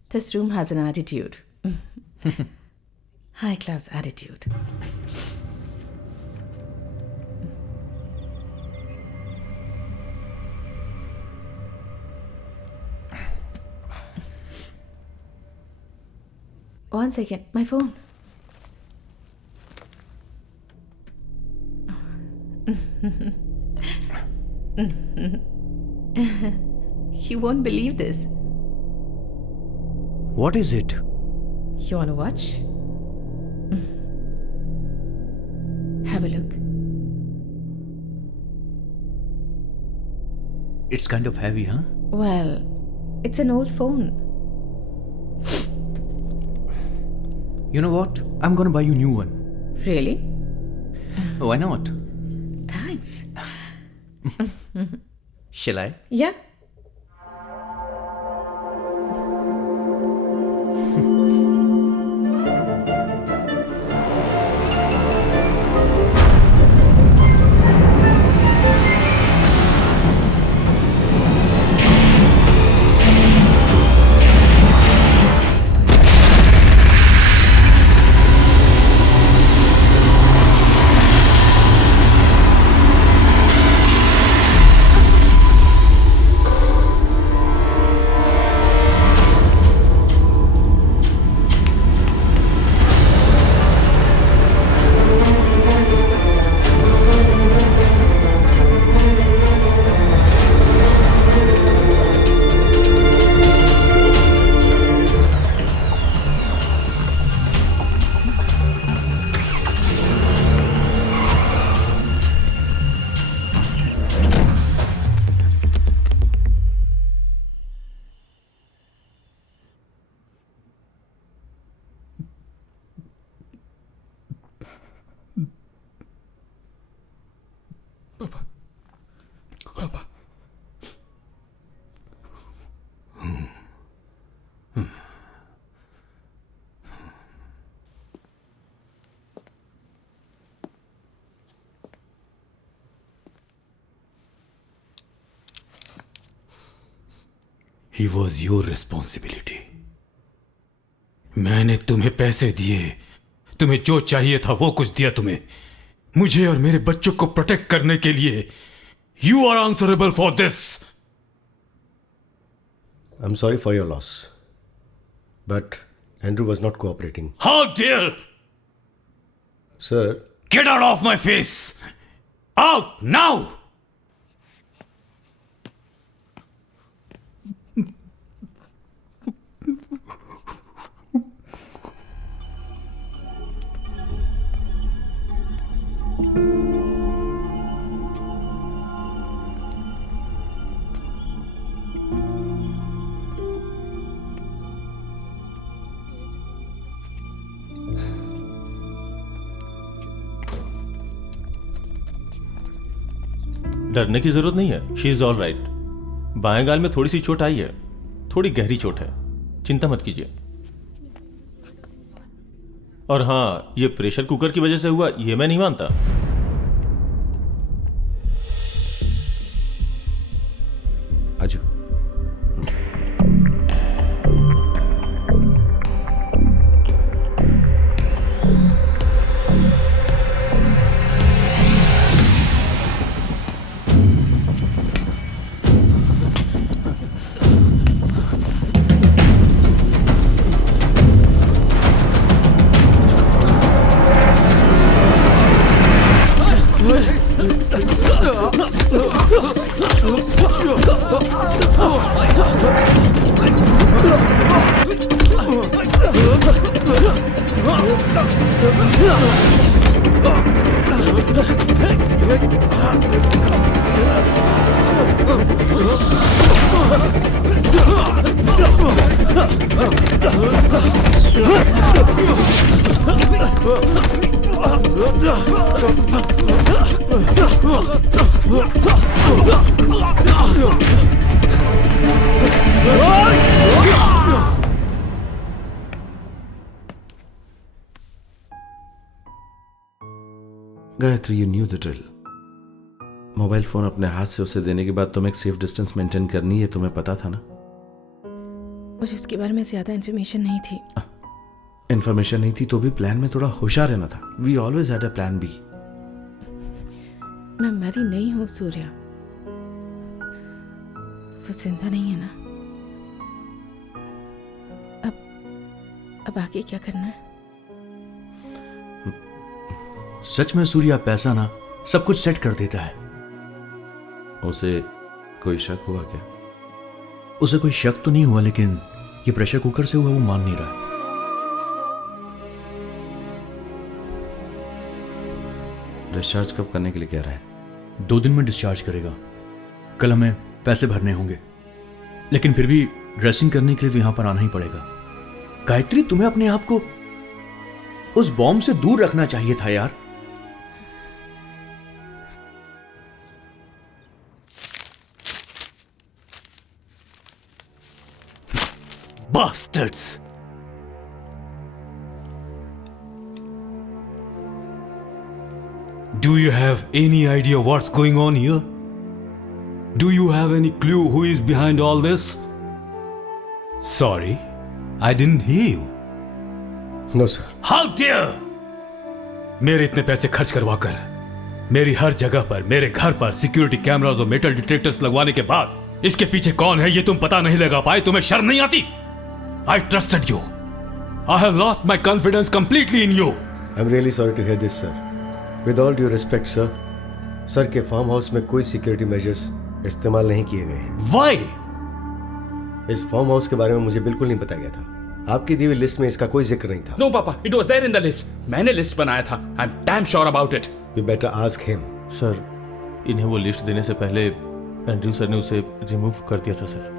This room has an attitude. High class attitude. One second, my phone. You won't believe this. What is it? You wanna watch? Have a look. It's kind of heavy, huh? Well, it's an old phone. You know what? I'm gonna buy you a new one. Really? Why not? Thanks. Shall I? Yeah. He was your responsibility. मैंने तुम्हें पैसे दिए, तुम्हें जो चाहिए था वो कुछ दिया तुम्हें, मुझे और मेरे बच्चों को प्रोटेक्ट करने के लिए. You are answerable for this. I'm sorry for your loss, but Andrew was not cooperating. How dare! Sir. Get out of my face! Out now! डरने की जरूरत नहीं है. She is all right. बाएं गाल में थोड़ी सी चोट आई है, थोड़ी गहरी चोट है, चिंता मत कीजिए. और हाँ, ये प्रेशर कुकर की वजह से हुआ ये मैं नहीं मानता. आजू. Gayatri, you new the drill. Mobile phone अपने हाथ से उसे देने के बाद तुम्हें एक सेफ डिस्टेंस मेंटेन करनी है, तुम्हें पता था ना? मुझे उसके बारे में ज्यादा इन्फॉर्मेशन नहीं थी. इन्फॉर्मेशन नहीं थी तो भी प्लान में थोड़ा होशियार रहना था. We always had a plan B. मैं मरी नहीं हूँ सूर्या, वो जिंदा नहीं है ना. अब आगे क्या करना है? सच में सूर्या पैसा ना सब कुछ सेट कर देता है. उसे कोई शक हुआ क्या? उसे कोई शक तो नहीं हुआ, लेकिन ये प्रेशर कुकर से हुआ वो मान नहीं रहा. डिस्चार्ज कब करने के लिए कह रहा है? 2 दिन में डिस्चार्ज करेगा। कल हमें पैसे भरने होंगे, लेकिन फिर भी ड्रेसिंग करने के लिए तो यहां पर आना ही पड़ेगा। गायत्री, तुम्हें अपने आप को उस बॉम्ब से दूर रखना चाहिए था यार। Bastards! Do you have any idea what's going on here? Do you have any clue who is behind all this? Sorry, I didn't hear you. No, sir. How dare! मेरे इतने पैसे खर्च करवाकर मेरी हर जगह पर, मेरे घर पर सिक्योरिटी कैमरास और मेटल डिटेक्टर्स लगवाने के बाद इसके पीछे कौन है ये तुम पता नहीं लगा पाए? तुम्हें शर्म नहीं आती? I trusted you. I have lost my confidence completely in you. I'm really sorry to hear this, sir. With all due respect, sir, sir के फार्म हाउस में कोई सिक्योरिटी मेजर्स इस्तेमाल नहीं किए गए हैं। Why? इस फार्म हाउस के बारे में मुझे बिल्कुल नहीं बताया गया था। आपकी दी हुई लिस्ट में इसका कोई जिक्र नहीं था। No, Papa, it was there in the list. मैंने लिस्ट बनाया था। I'm damn sure about it. You better ask him. Sir, इन्हें वो लिस्ट देने से पहले एंड्रयू सर ने उसे रिमूव कर दिया था sir.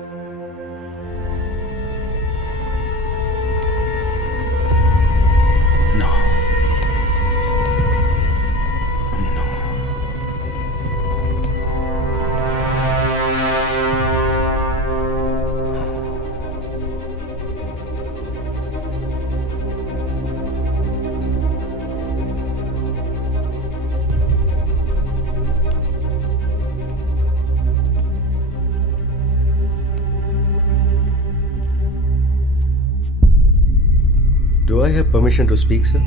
Do I have permission to speak, sir?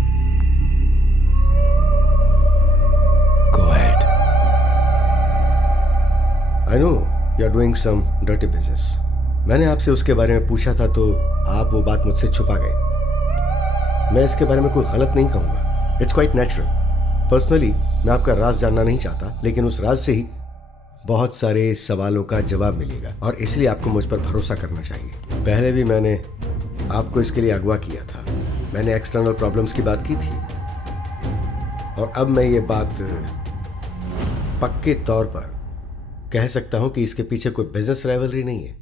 Go ahead. I know you're doing some dirty business. मैंने आपसे उसके बारे में पूछा था तो आप वो बात मुझसे छुपा गए। मैं इसके बारे में कोई गलत नहीं कहूँगा। It's quite natural. Personally, मैं आपका राज जानना नहीं चाहता, लेकिन उस राज से ही बहुत सारे सवालों का जवाब मिलेगा और इसलिए आपको मुझ पर भरोसा करना चाहिए। पहले भी मैंने आपको इसके लिए अगवा किया था। मैंने एक्सटर्नल प्रॉब्लम्स की बात की थी और अब मैं ये बात पक्के तौर पर कह सकता हूं कि इसके पीछे कोई बिजनेस राइवलरी नहीं है।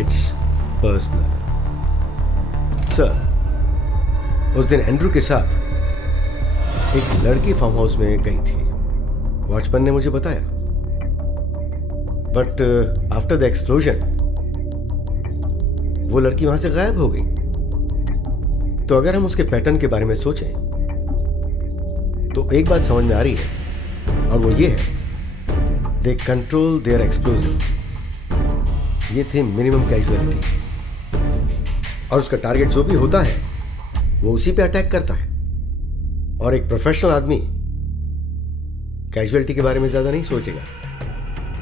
It's personal. सर, उस दिन एंड्रू के साथ एक लड़की फार्म हाउस में गई थी, वॉचमैन ने मुझे बताया। बट आफ्टर द एक्सप्लोजन वो लड़की वहां से गायब हो गई। तो अगर हम उसके पैटर्न के बारे में सोचें तो एक बात समझ में आ रही है और वो ये है, दे कंट्रोल देयर एक्सप्लोजिव। ये थे मिनिमम कैजुअलिटी और उसका टारगेट जो भी होता है वो उसी पे अटैक करता है। और एक प्रोफेशनल आदमी कैजुअलिटी के बारे में ज्यादा नहीं सोचेगा,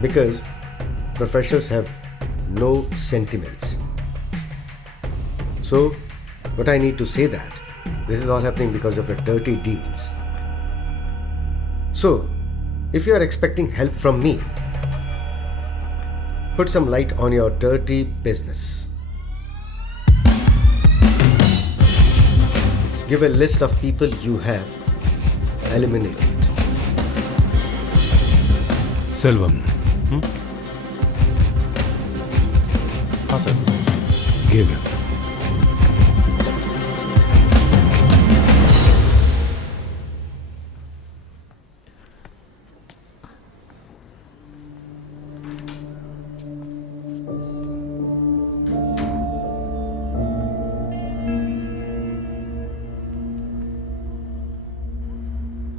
because professionals have no sentiments. So but I need to say that this is all happening because of your dirty deals. So, if you are expecting help from me, put some light on your dirty business. Give a list of people you have eliminated. Selvam. हाँ sir. Give him.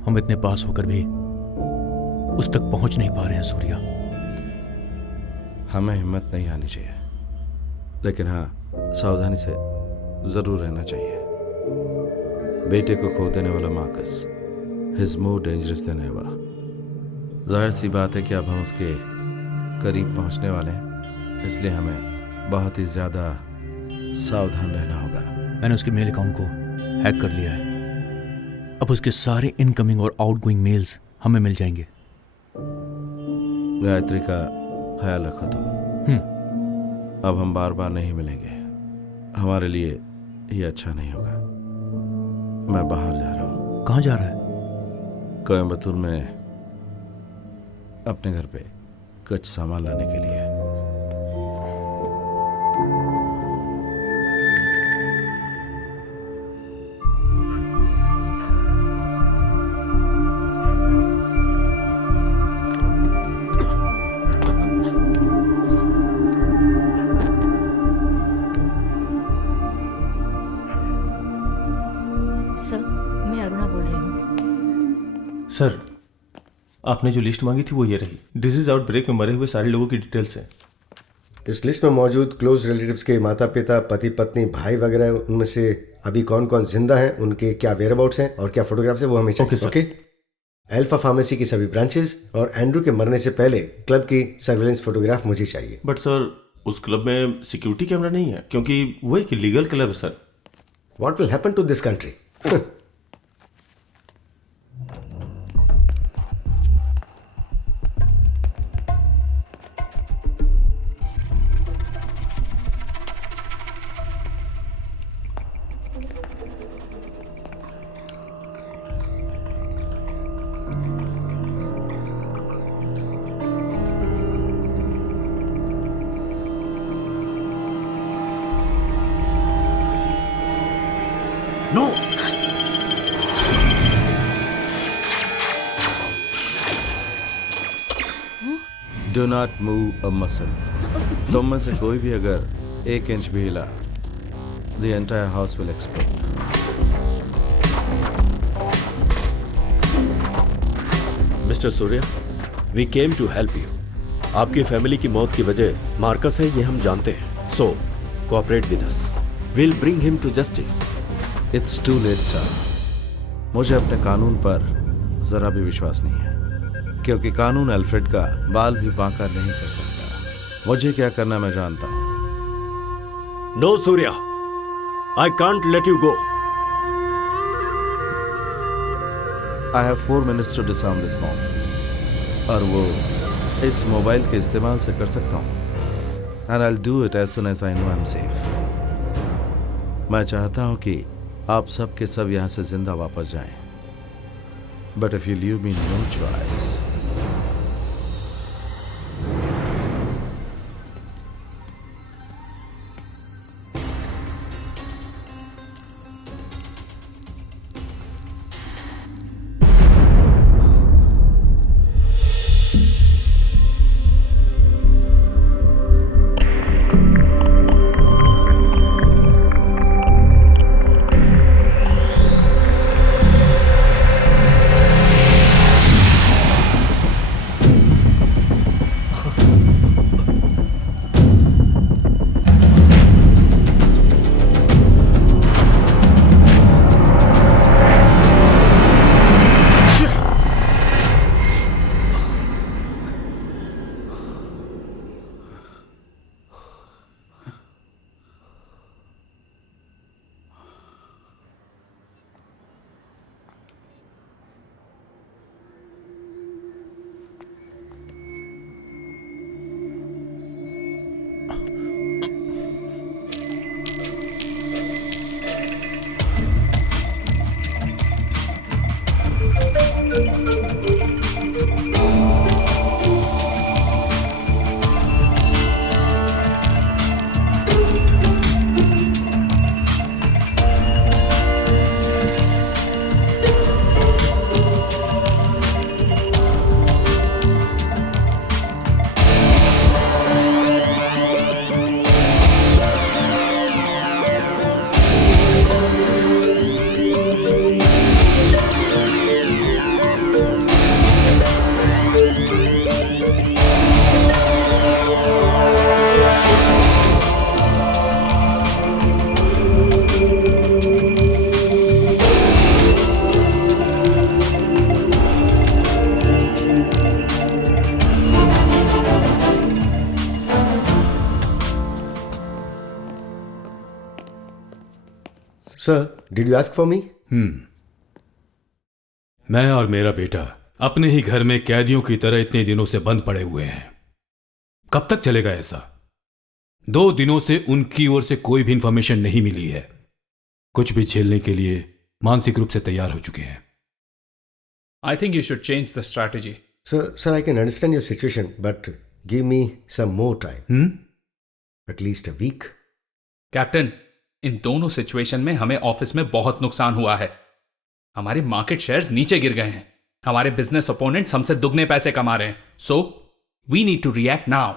हम इतने पास होकर भी उस तक पहुंच नहीं पा रहे हैं सूर्या। हमें हिम्मत नहीं आनी चाहिए, लेकिन हाँ, सावधानी से जरूर रहना चाहिए। बेटे को खो देने वाला Marcus, his more dangerous than ever. जाहिर सी बात है कि अब हम उसके करीब पहुंचने वाले हैं, इसलिए हमें बहुत ही ज्यादा सावधान रहना होगा। मैंने उसके मेल अकाउंट को हैक कर लिया है। अब उसके सारे इनकमिंग और आउटगोइंग मेल्स हमें मिल जाएंगे। गायत्री का ख्याल रखो तुम। अब हम बार बार नहीं मिलेंगे, हमारे लिए ये अच्छा नहीं होगा। मैं बाहर जा रहा हूँ। कहाँ जा रहा है? कोयम्बतूर में अपने घर पे कुछ सामान लाने के लिए। सर, मैं अरुणा बोल रही हूँ। सर, आपने जो लिस्ट मांगी थी वो ये रही। डिजीज आउटब्रेक में मरे हुए सारे लोगों की डिटेल्स हैं। इस लिस्ट में मौजूद क्लोज रिलेटिव्स के माता पिता, पति पत्नी, भाई वगैरह, उनमें से अभी कौन कौन जिंदा हैं, उनके क्या वेयरअबाउट्स हैं और क्या फोटोग्राफ्स हैं, वो हमें चाहिए। ओके। अल्फा फार्मेसी की सभी ब्रांचेस और एंड्रू के मरने से पहले क्लब की सर्वेलेंस फोटोग्राफ मुझे चाहिए। बट सर, उस क्लब में सिक्योरिटी कैमरा नहीं है क्योंकि वो एक लीगल क्लब है sir. What will happen to this country? No. Do not move a muscle. तुम में से कोई भी अगर 1 इंच भी हिला, the entire house will explode. Mister Surya, we came to help you. आपकी फैमिली की मौत की वजह मार्कस है, ये हम जानते हैं। So cooperate with us, will bring him to justice. It's too late sir. मुझे अपने कानून पर जरा भी विश्वास नहीं है क्योंकि कानून अल्फ्रेड का बाल भी बांका नहीं कर सकता। मुझे क्या करना मैं जानता हूं। No Surya, I can't let you go. I have 4 minutes to disarm this bomb और वो इस मोबाइल के इस्तेमाल से कर सकता हूं। And I will do it as soon as I know I am safe. मैं चाहता हूं कि आप सब के सब यहां से जिंदा वापस जाएं। But if you leave me know choice. Sir, did you ask for me? मैं और मेरा बेटा अपने ही घर में कैदियों की तरह इतने दिनों से बंद पड़े हुए हैं। कब तक चलेगा ऐसा? 2 दिनों से उनकी ओर से कोई भी इंफॉर्मेशन नहीं मिली है। कुछ भी झेलने के लिए मानसिक रूप से तैयार हो चुके हैं। I think you should change the strategy. Sir, I can understand your situation, but give me some more time. At least a week. Captain, इन दोनों सिचुएशन में हमें ऑफिस में बहुत नुकसान हुआ है। हमारे मार्केट शेयर्स नीचे गिर गए हैं। हमारे बिजनेस ओपोनेंट्स हमसे दुगने पैसे कमा रहे हैं। So we need to react now.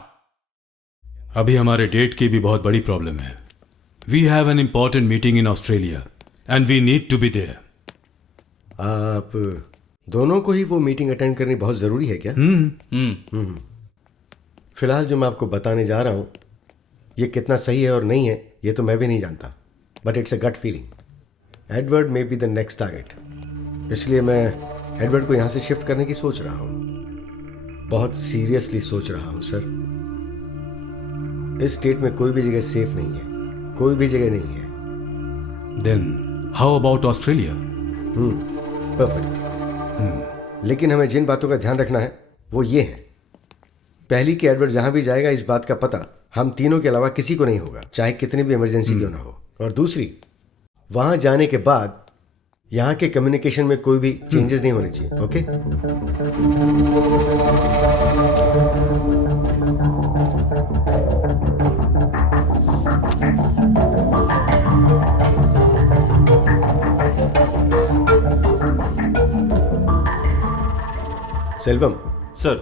अभी हमारे डेट की भी बहुत बड़ी प्रॉब्लम है। We have an important meeting in Australia and we need to be there. आप दोनों को ही वो मीटिंग अटेंड करनी बहुत ज़रूरी है क्या? फिलहाल जो मैं आपको बताने जा रहा हूँ ये कितना सही है और नहीं है ये तो मैं भी नहीं जानता, but it's a gut feeling. Edward may be the next target, इसलिए मैं एडवर्ड को यहाँ से शिफ्ट करने की सोच रहा हूँ। बहुत सीरियसली सोच रहा हूँ सर। इस स्टेट में कोई भी जगह सेफ नहीं है, कोई भी जगह नहीं है। Then how about Australia? Perfect. लेकिन हमें जिन बातों का ध्यान रखना है वो ये है, पहली कि एडवर्ड जहां भी जाएगा इस बात का पता हम तीनों के अलावा किसी को नहीं होगा, चाहे कितनी भी इमरजेंसी क्यों ना हो। और दूसरी, वहां जाने के बाद यहाँ के कम्युनिकेशन में कोई भी चेंजेस नहीं होने चाहिए। ओके? सेल्वम सर,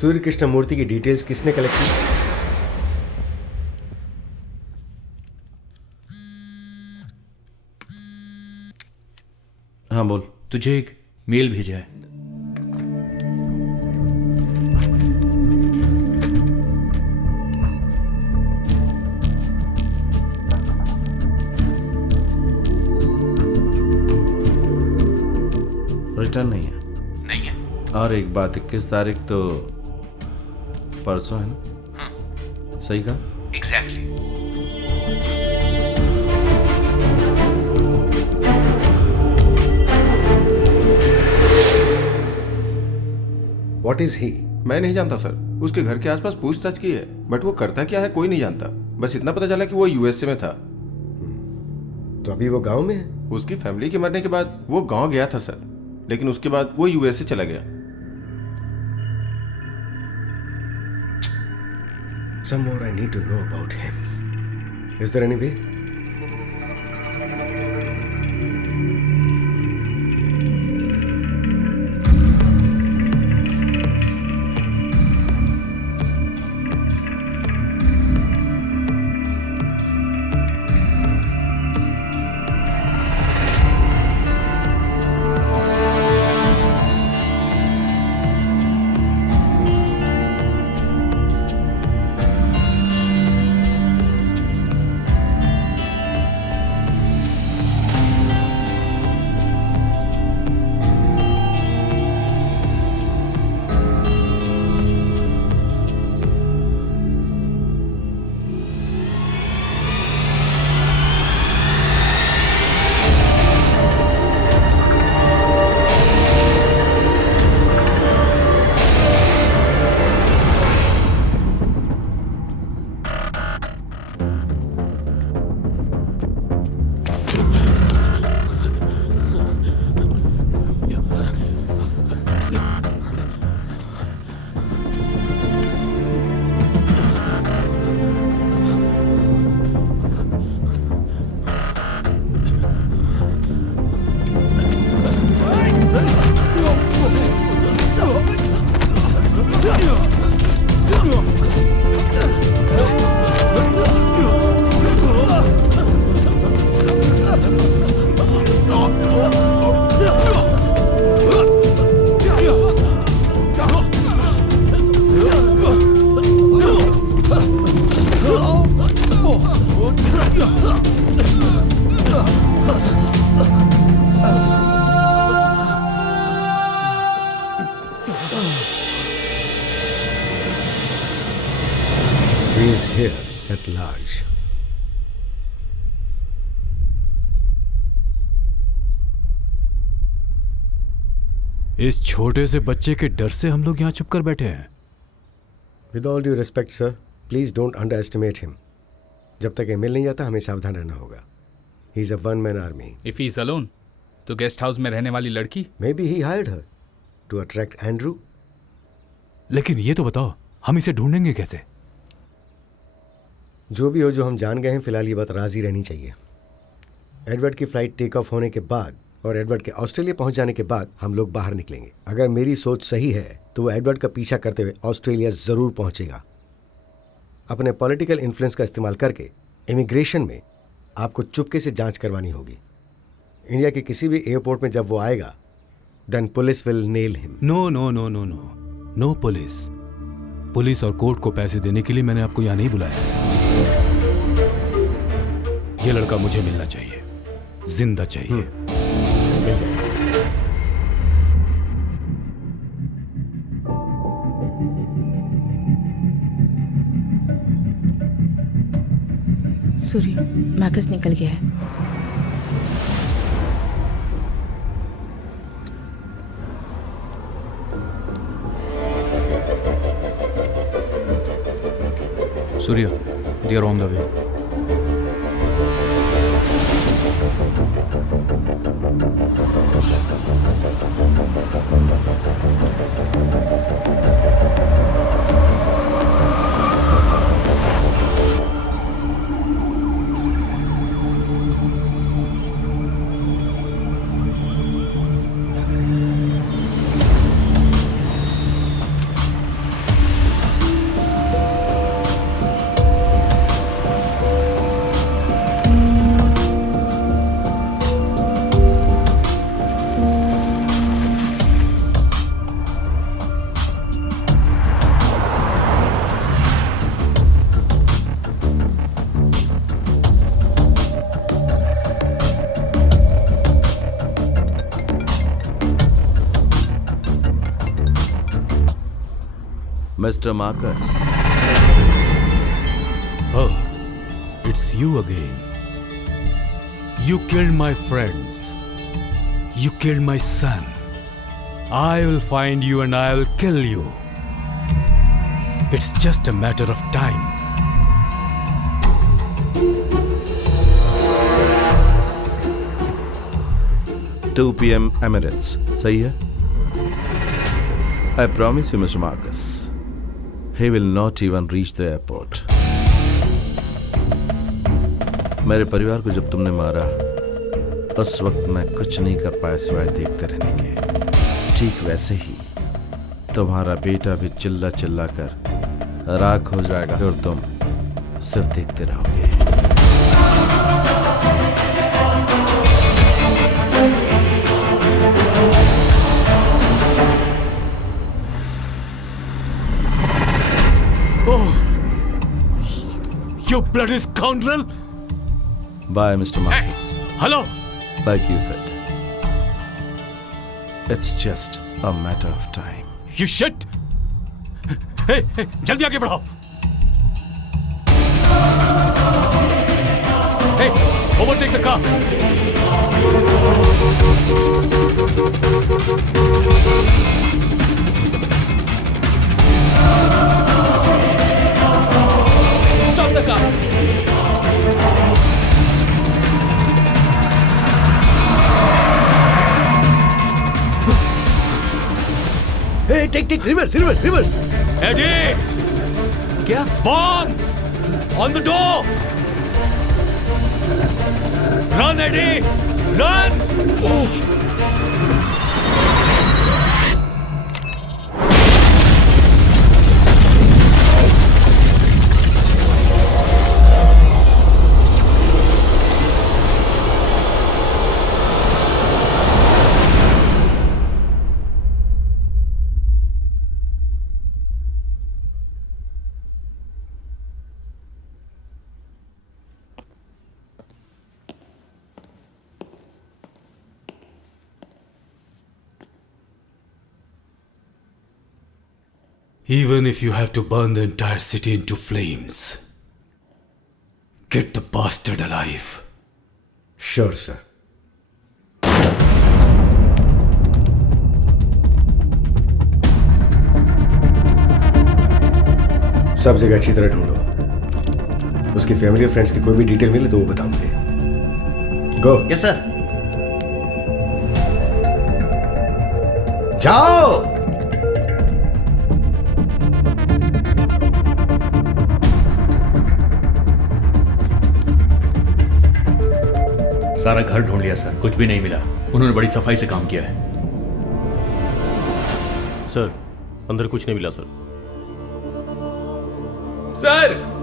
सूर्य कृष्ण मूर्ति की डिटेल्स किसने कलेक्ट की? हाँ बोल। तुझे एक मेल भेजा है। रिटर्न नहीं है। नहीं है? और एक बात, 21 तारीख तो परसों है ना? सही कहा? एग्जैक्टली। What is he? मैं नहीं जानता सर। उसके घर के आसपास पूछताछ की है, बट वो करता क्या है कोई नहीं जानता। बस इतना पता चला कि वो यूएसए में था। तो अभी वो गांव में है? उसकी फैमिली के मरने के बाद वो गांव गया था सर, लेकिन उसके बाद वो यूएसए चला गया। Some more I need to know about him. Is there any way? He is here at large. इस छोटे से बच्चे के डर से हम लोग यहाँ चुप कर बैठे हैं। With all due respect, sir, please don't underestimate him. जब तक ये मिल नहीं जाता हमें सावधान रहना होगा. He is a one-man army. If he is alone, तो गेस्ट हाउस में रहने वाली लड़की? Maybe he hired her to attract Andrew. लेकिन ये तो बताओ, हम इसे ढूंढेंगे कैसे? जो भी हो, जो हम जान गए हैं, फिलहाल ये बात राजी रहनी चाहिए। एडवर्ड की फ्लाइट टेक ऑफ होने के बाद और एडवर्ड के ऑस्ट्रेलिया पहुंच जाने के बाद हम लोग बाहर निकलेंगे। अगर मेरी सोच सही है तो वो एडवर्ड का पीछा करते हुए ऑस्ट्रेलिया ज़रूर पहुंचेगा। अपने पॉलिटिकल इन्फ्लुएंस का इस्तेमाल करके इमिग्रेशन में आपको चुपके से जांच करवानी होगी। इंडिया के किसी भी एयरपोर्ट में जब वो आएगा, then police will nail him. No no no no no no police. Police और कोर्ट को पैसे देने के लिए मैंने आपको यहाँ नहीं बुलाया। ये लड़का मुझे मिलना चाहिए, जिंदा चाहिए। सूर्य, मैकस निकल गया है। Surya, they are on the way. Mr. Marcus. Oh, it's you again. You killed my friends. You killed my son. I will find you and I will kill you. It's just a matter of time. Two PM Emirates. सही है? I promise you, Mr. Marcus. He will not even reach the airport. मेरे परिवार को जब तुमने मारा, उस वक्त मैं कुछ नहीं कर पाया सिवाय देखते रहने के। ठीक वैसे ही तुम्हारा बेटा भी चिल्ला चिल्ला कर राख हो जाएगा और तुम सिर्फ देखते रहोगे। Oh, you bloody scoundrel! Bye, Mr. Marcus. Hello. Like you said, it's just a matter of time. You shit! Hey, जल्दी आगे बढ़ाओ! Hey, overtake the car! Stop the car! Hey, take, reverse. Eddie! क्या? Bomb! On the door! Run, Eddie! Run! Even if you have to burn the entire city into flames, get the bastard alive. Sure, sir. सब जगह अच्छी तरह ढूंढो। उसकी family और friends की कोई भी डिटेल मिले तो वो बताओगे। गो। Yes sir. जाओ। सारा घर ढूंढ लिया सर, कुछ भी नहीं मिला। उन्होंने बड़ी सफाई से काम किया है। सर अंदर कुछ नहीं मिला sir. Sir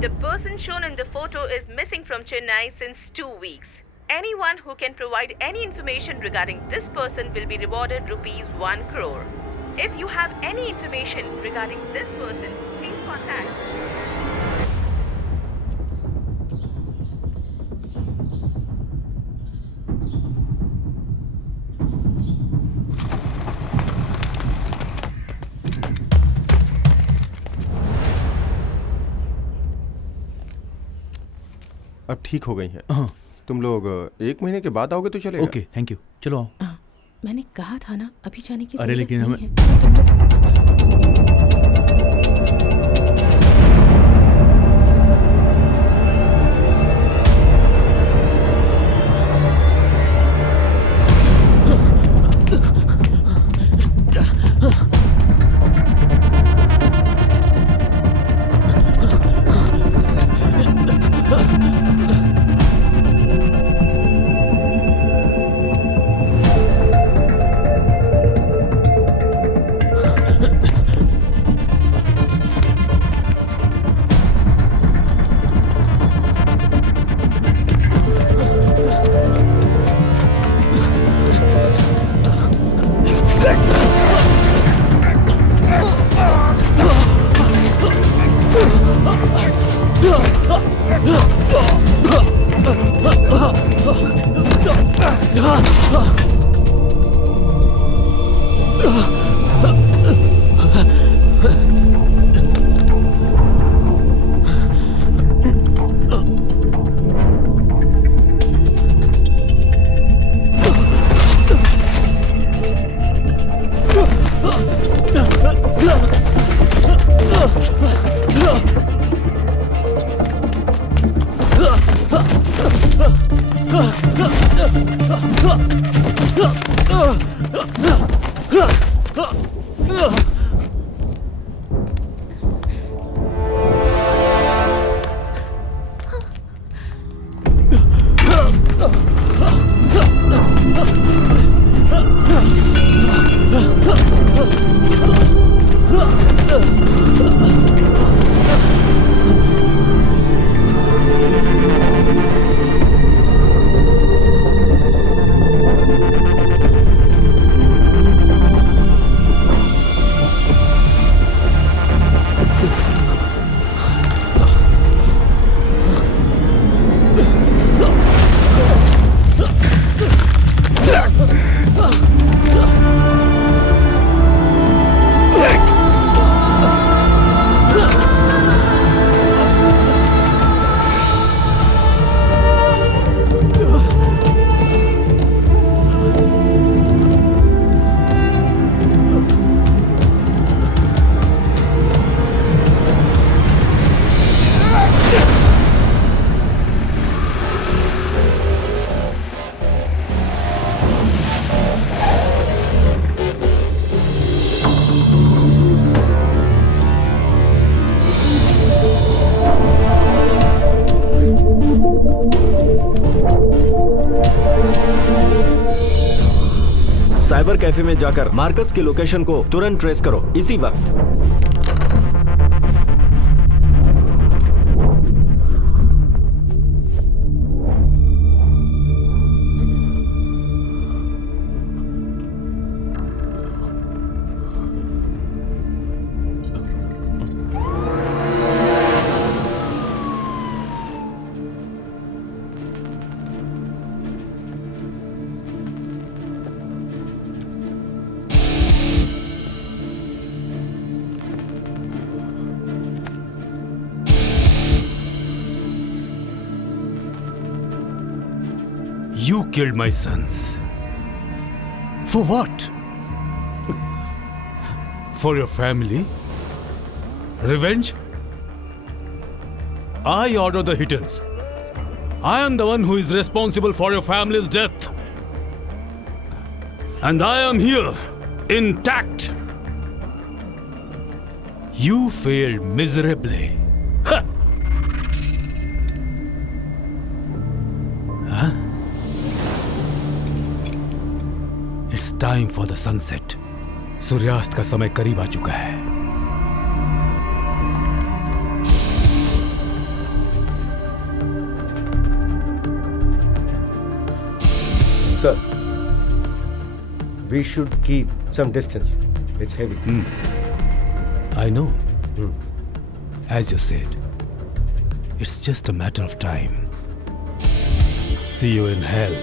The person shown in the photo is missing from Chennai since 2 weeks. Anyone who can provide any information regarding this person will be rewarded rupees 1 crore. If you have any information regarding this person, please contact. अब ठीक हो गई हैं। तुम लोग 1 महीने के बाद आओगे तो चलेगा। ओके थैंक यू, चलो आओ। मैंने कहा था ना अभी जाने की अरे जरूरत लेकिन नहीं हमें है। साइबर कैफे में जाकर मार्कस की लोकेशन को तुरंत ट्रेस करो, इसी वक्त। You killed my sons. For what? For your family? Revenge? I order the hitters. I am the one who is responsible for your family's death. And I am here, intact. You failed miserably. Huh? Huh? It's time for the sunset. सूर्यास्त का समय करीब आ चुका है. Sir, we should keep some distance. It's heavy. I know. As you said, it's just a matter of time. See you in hell.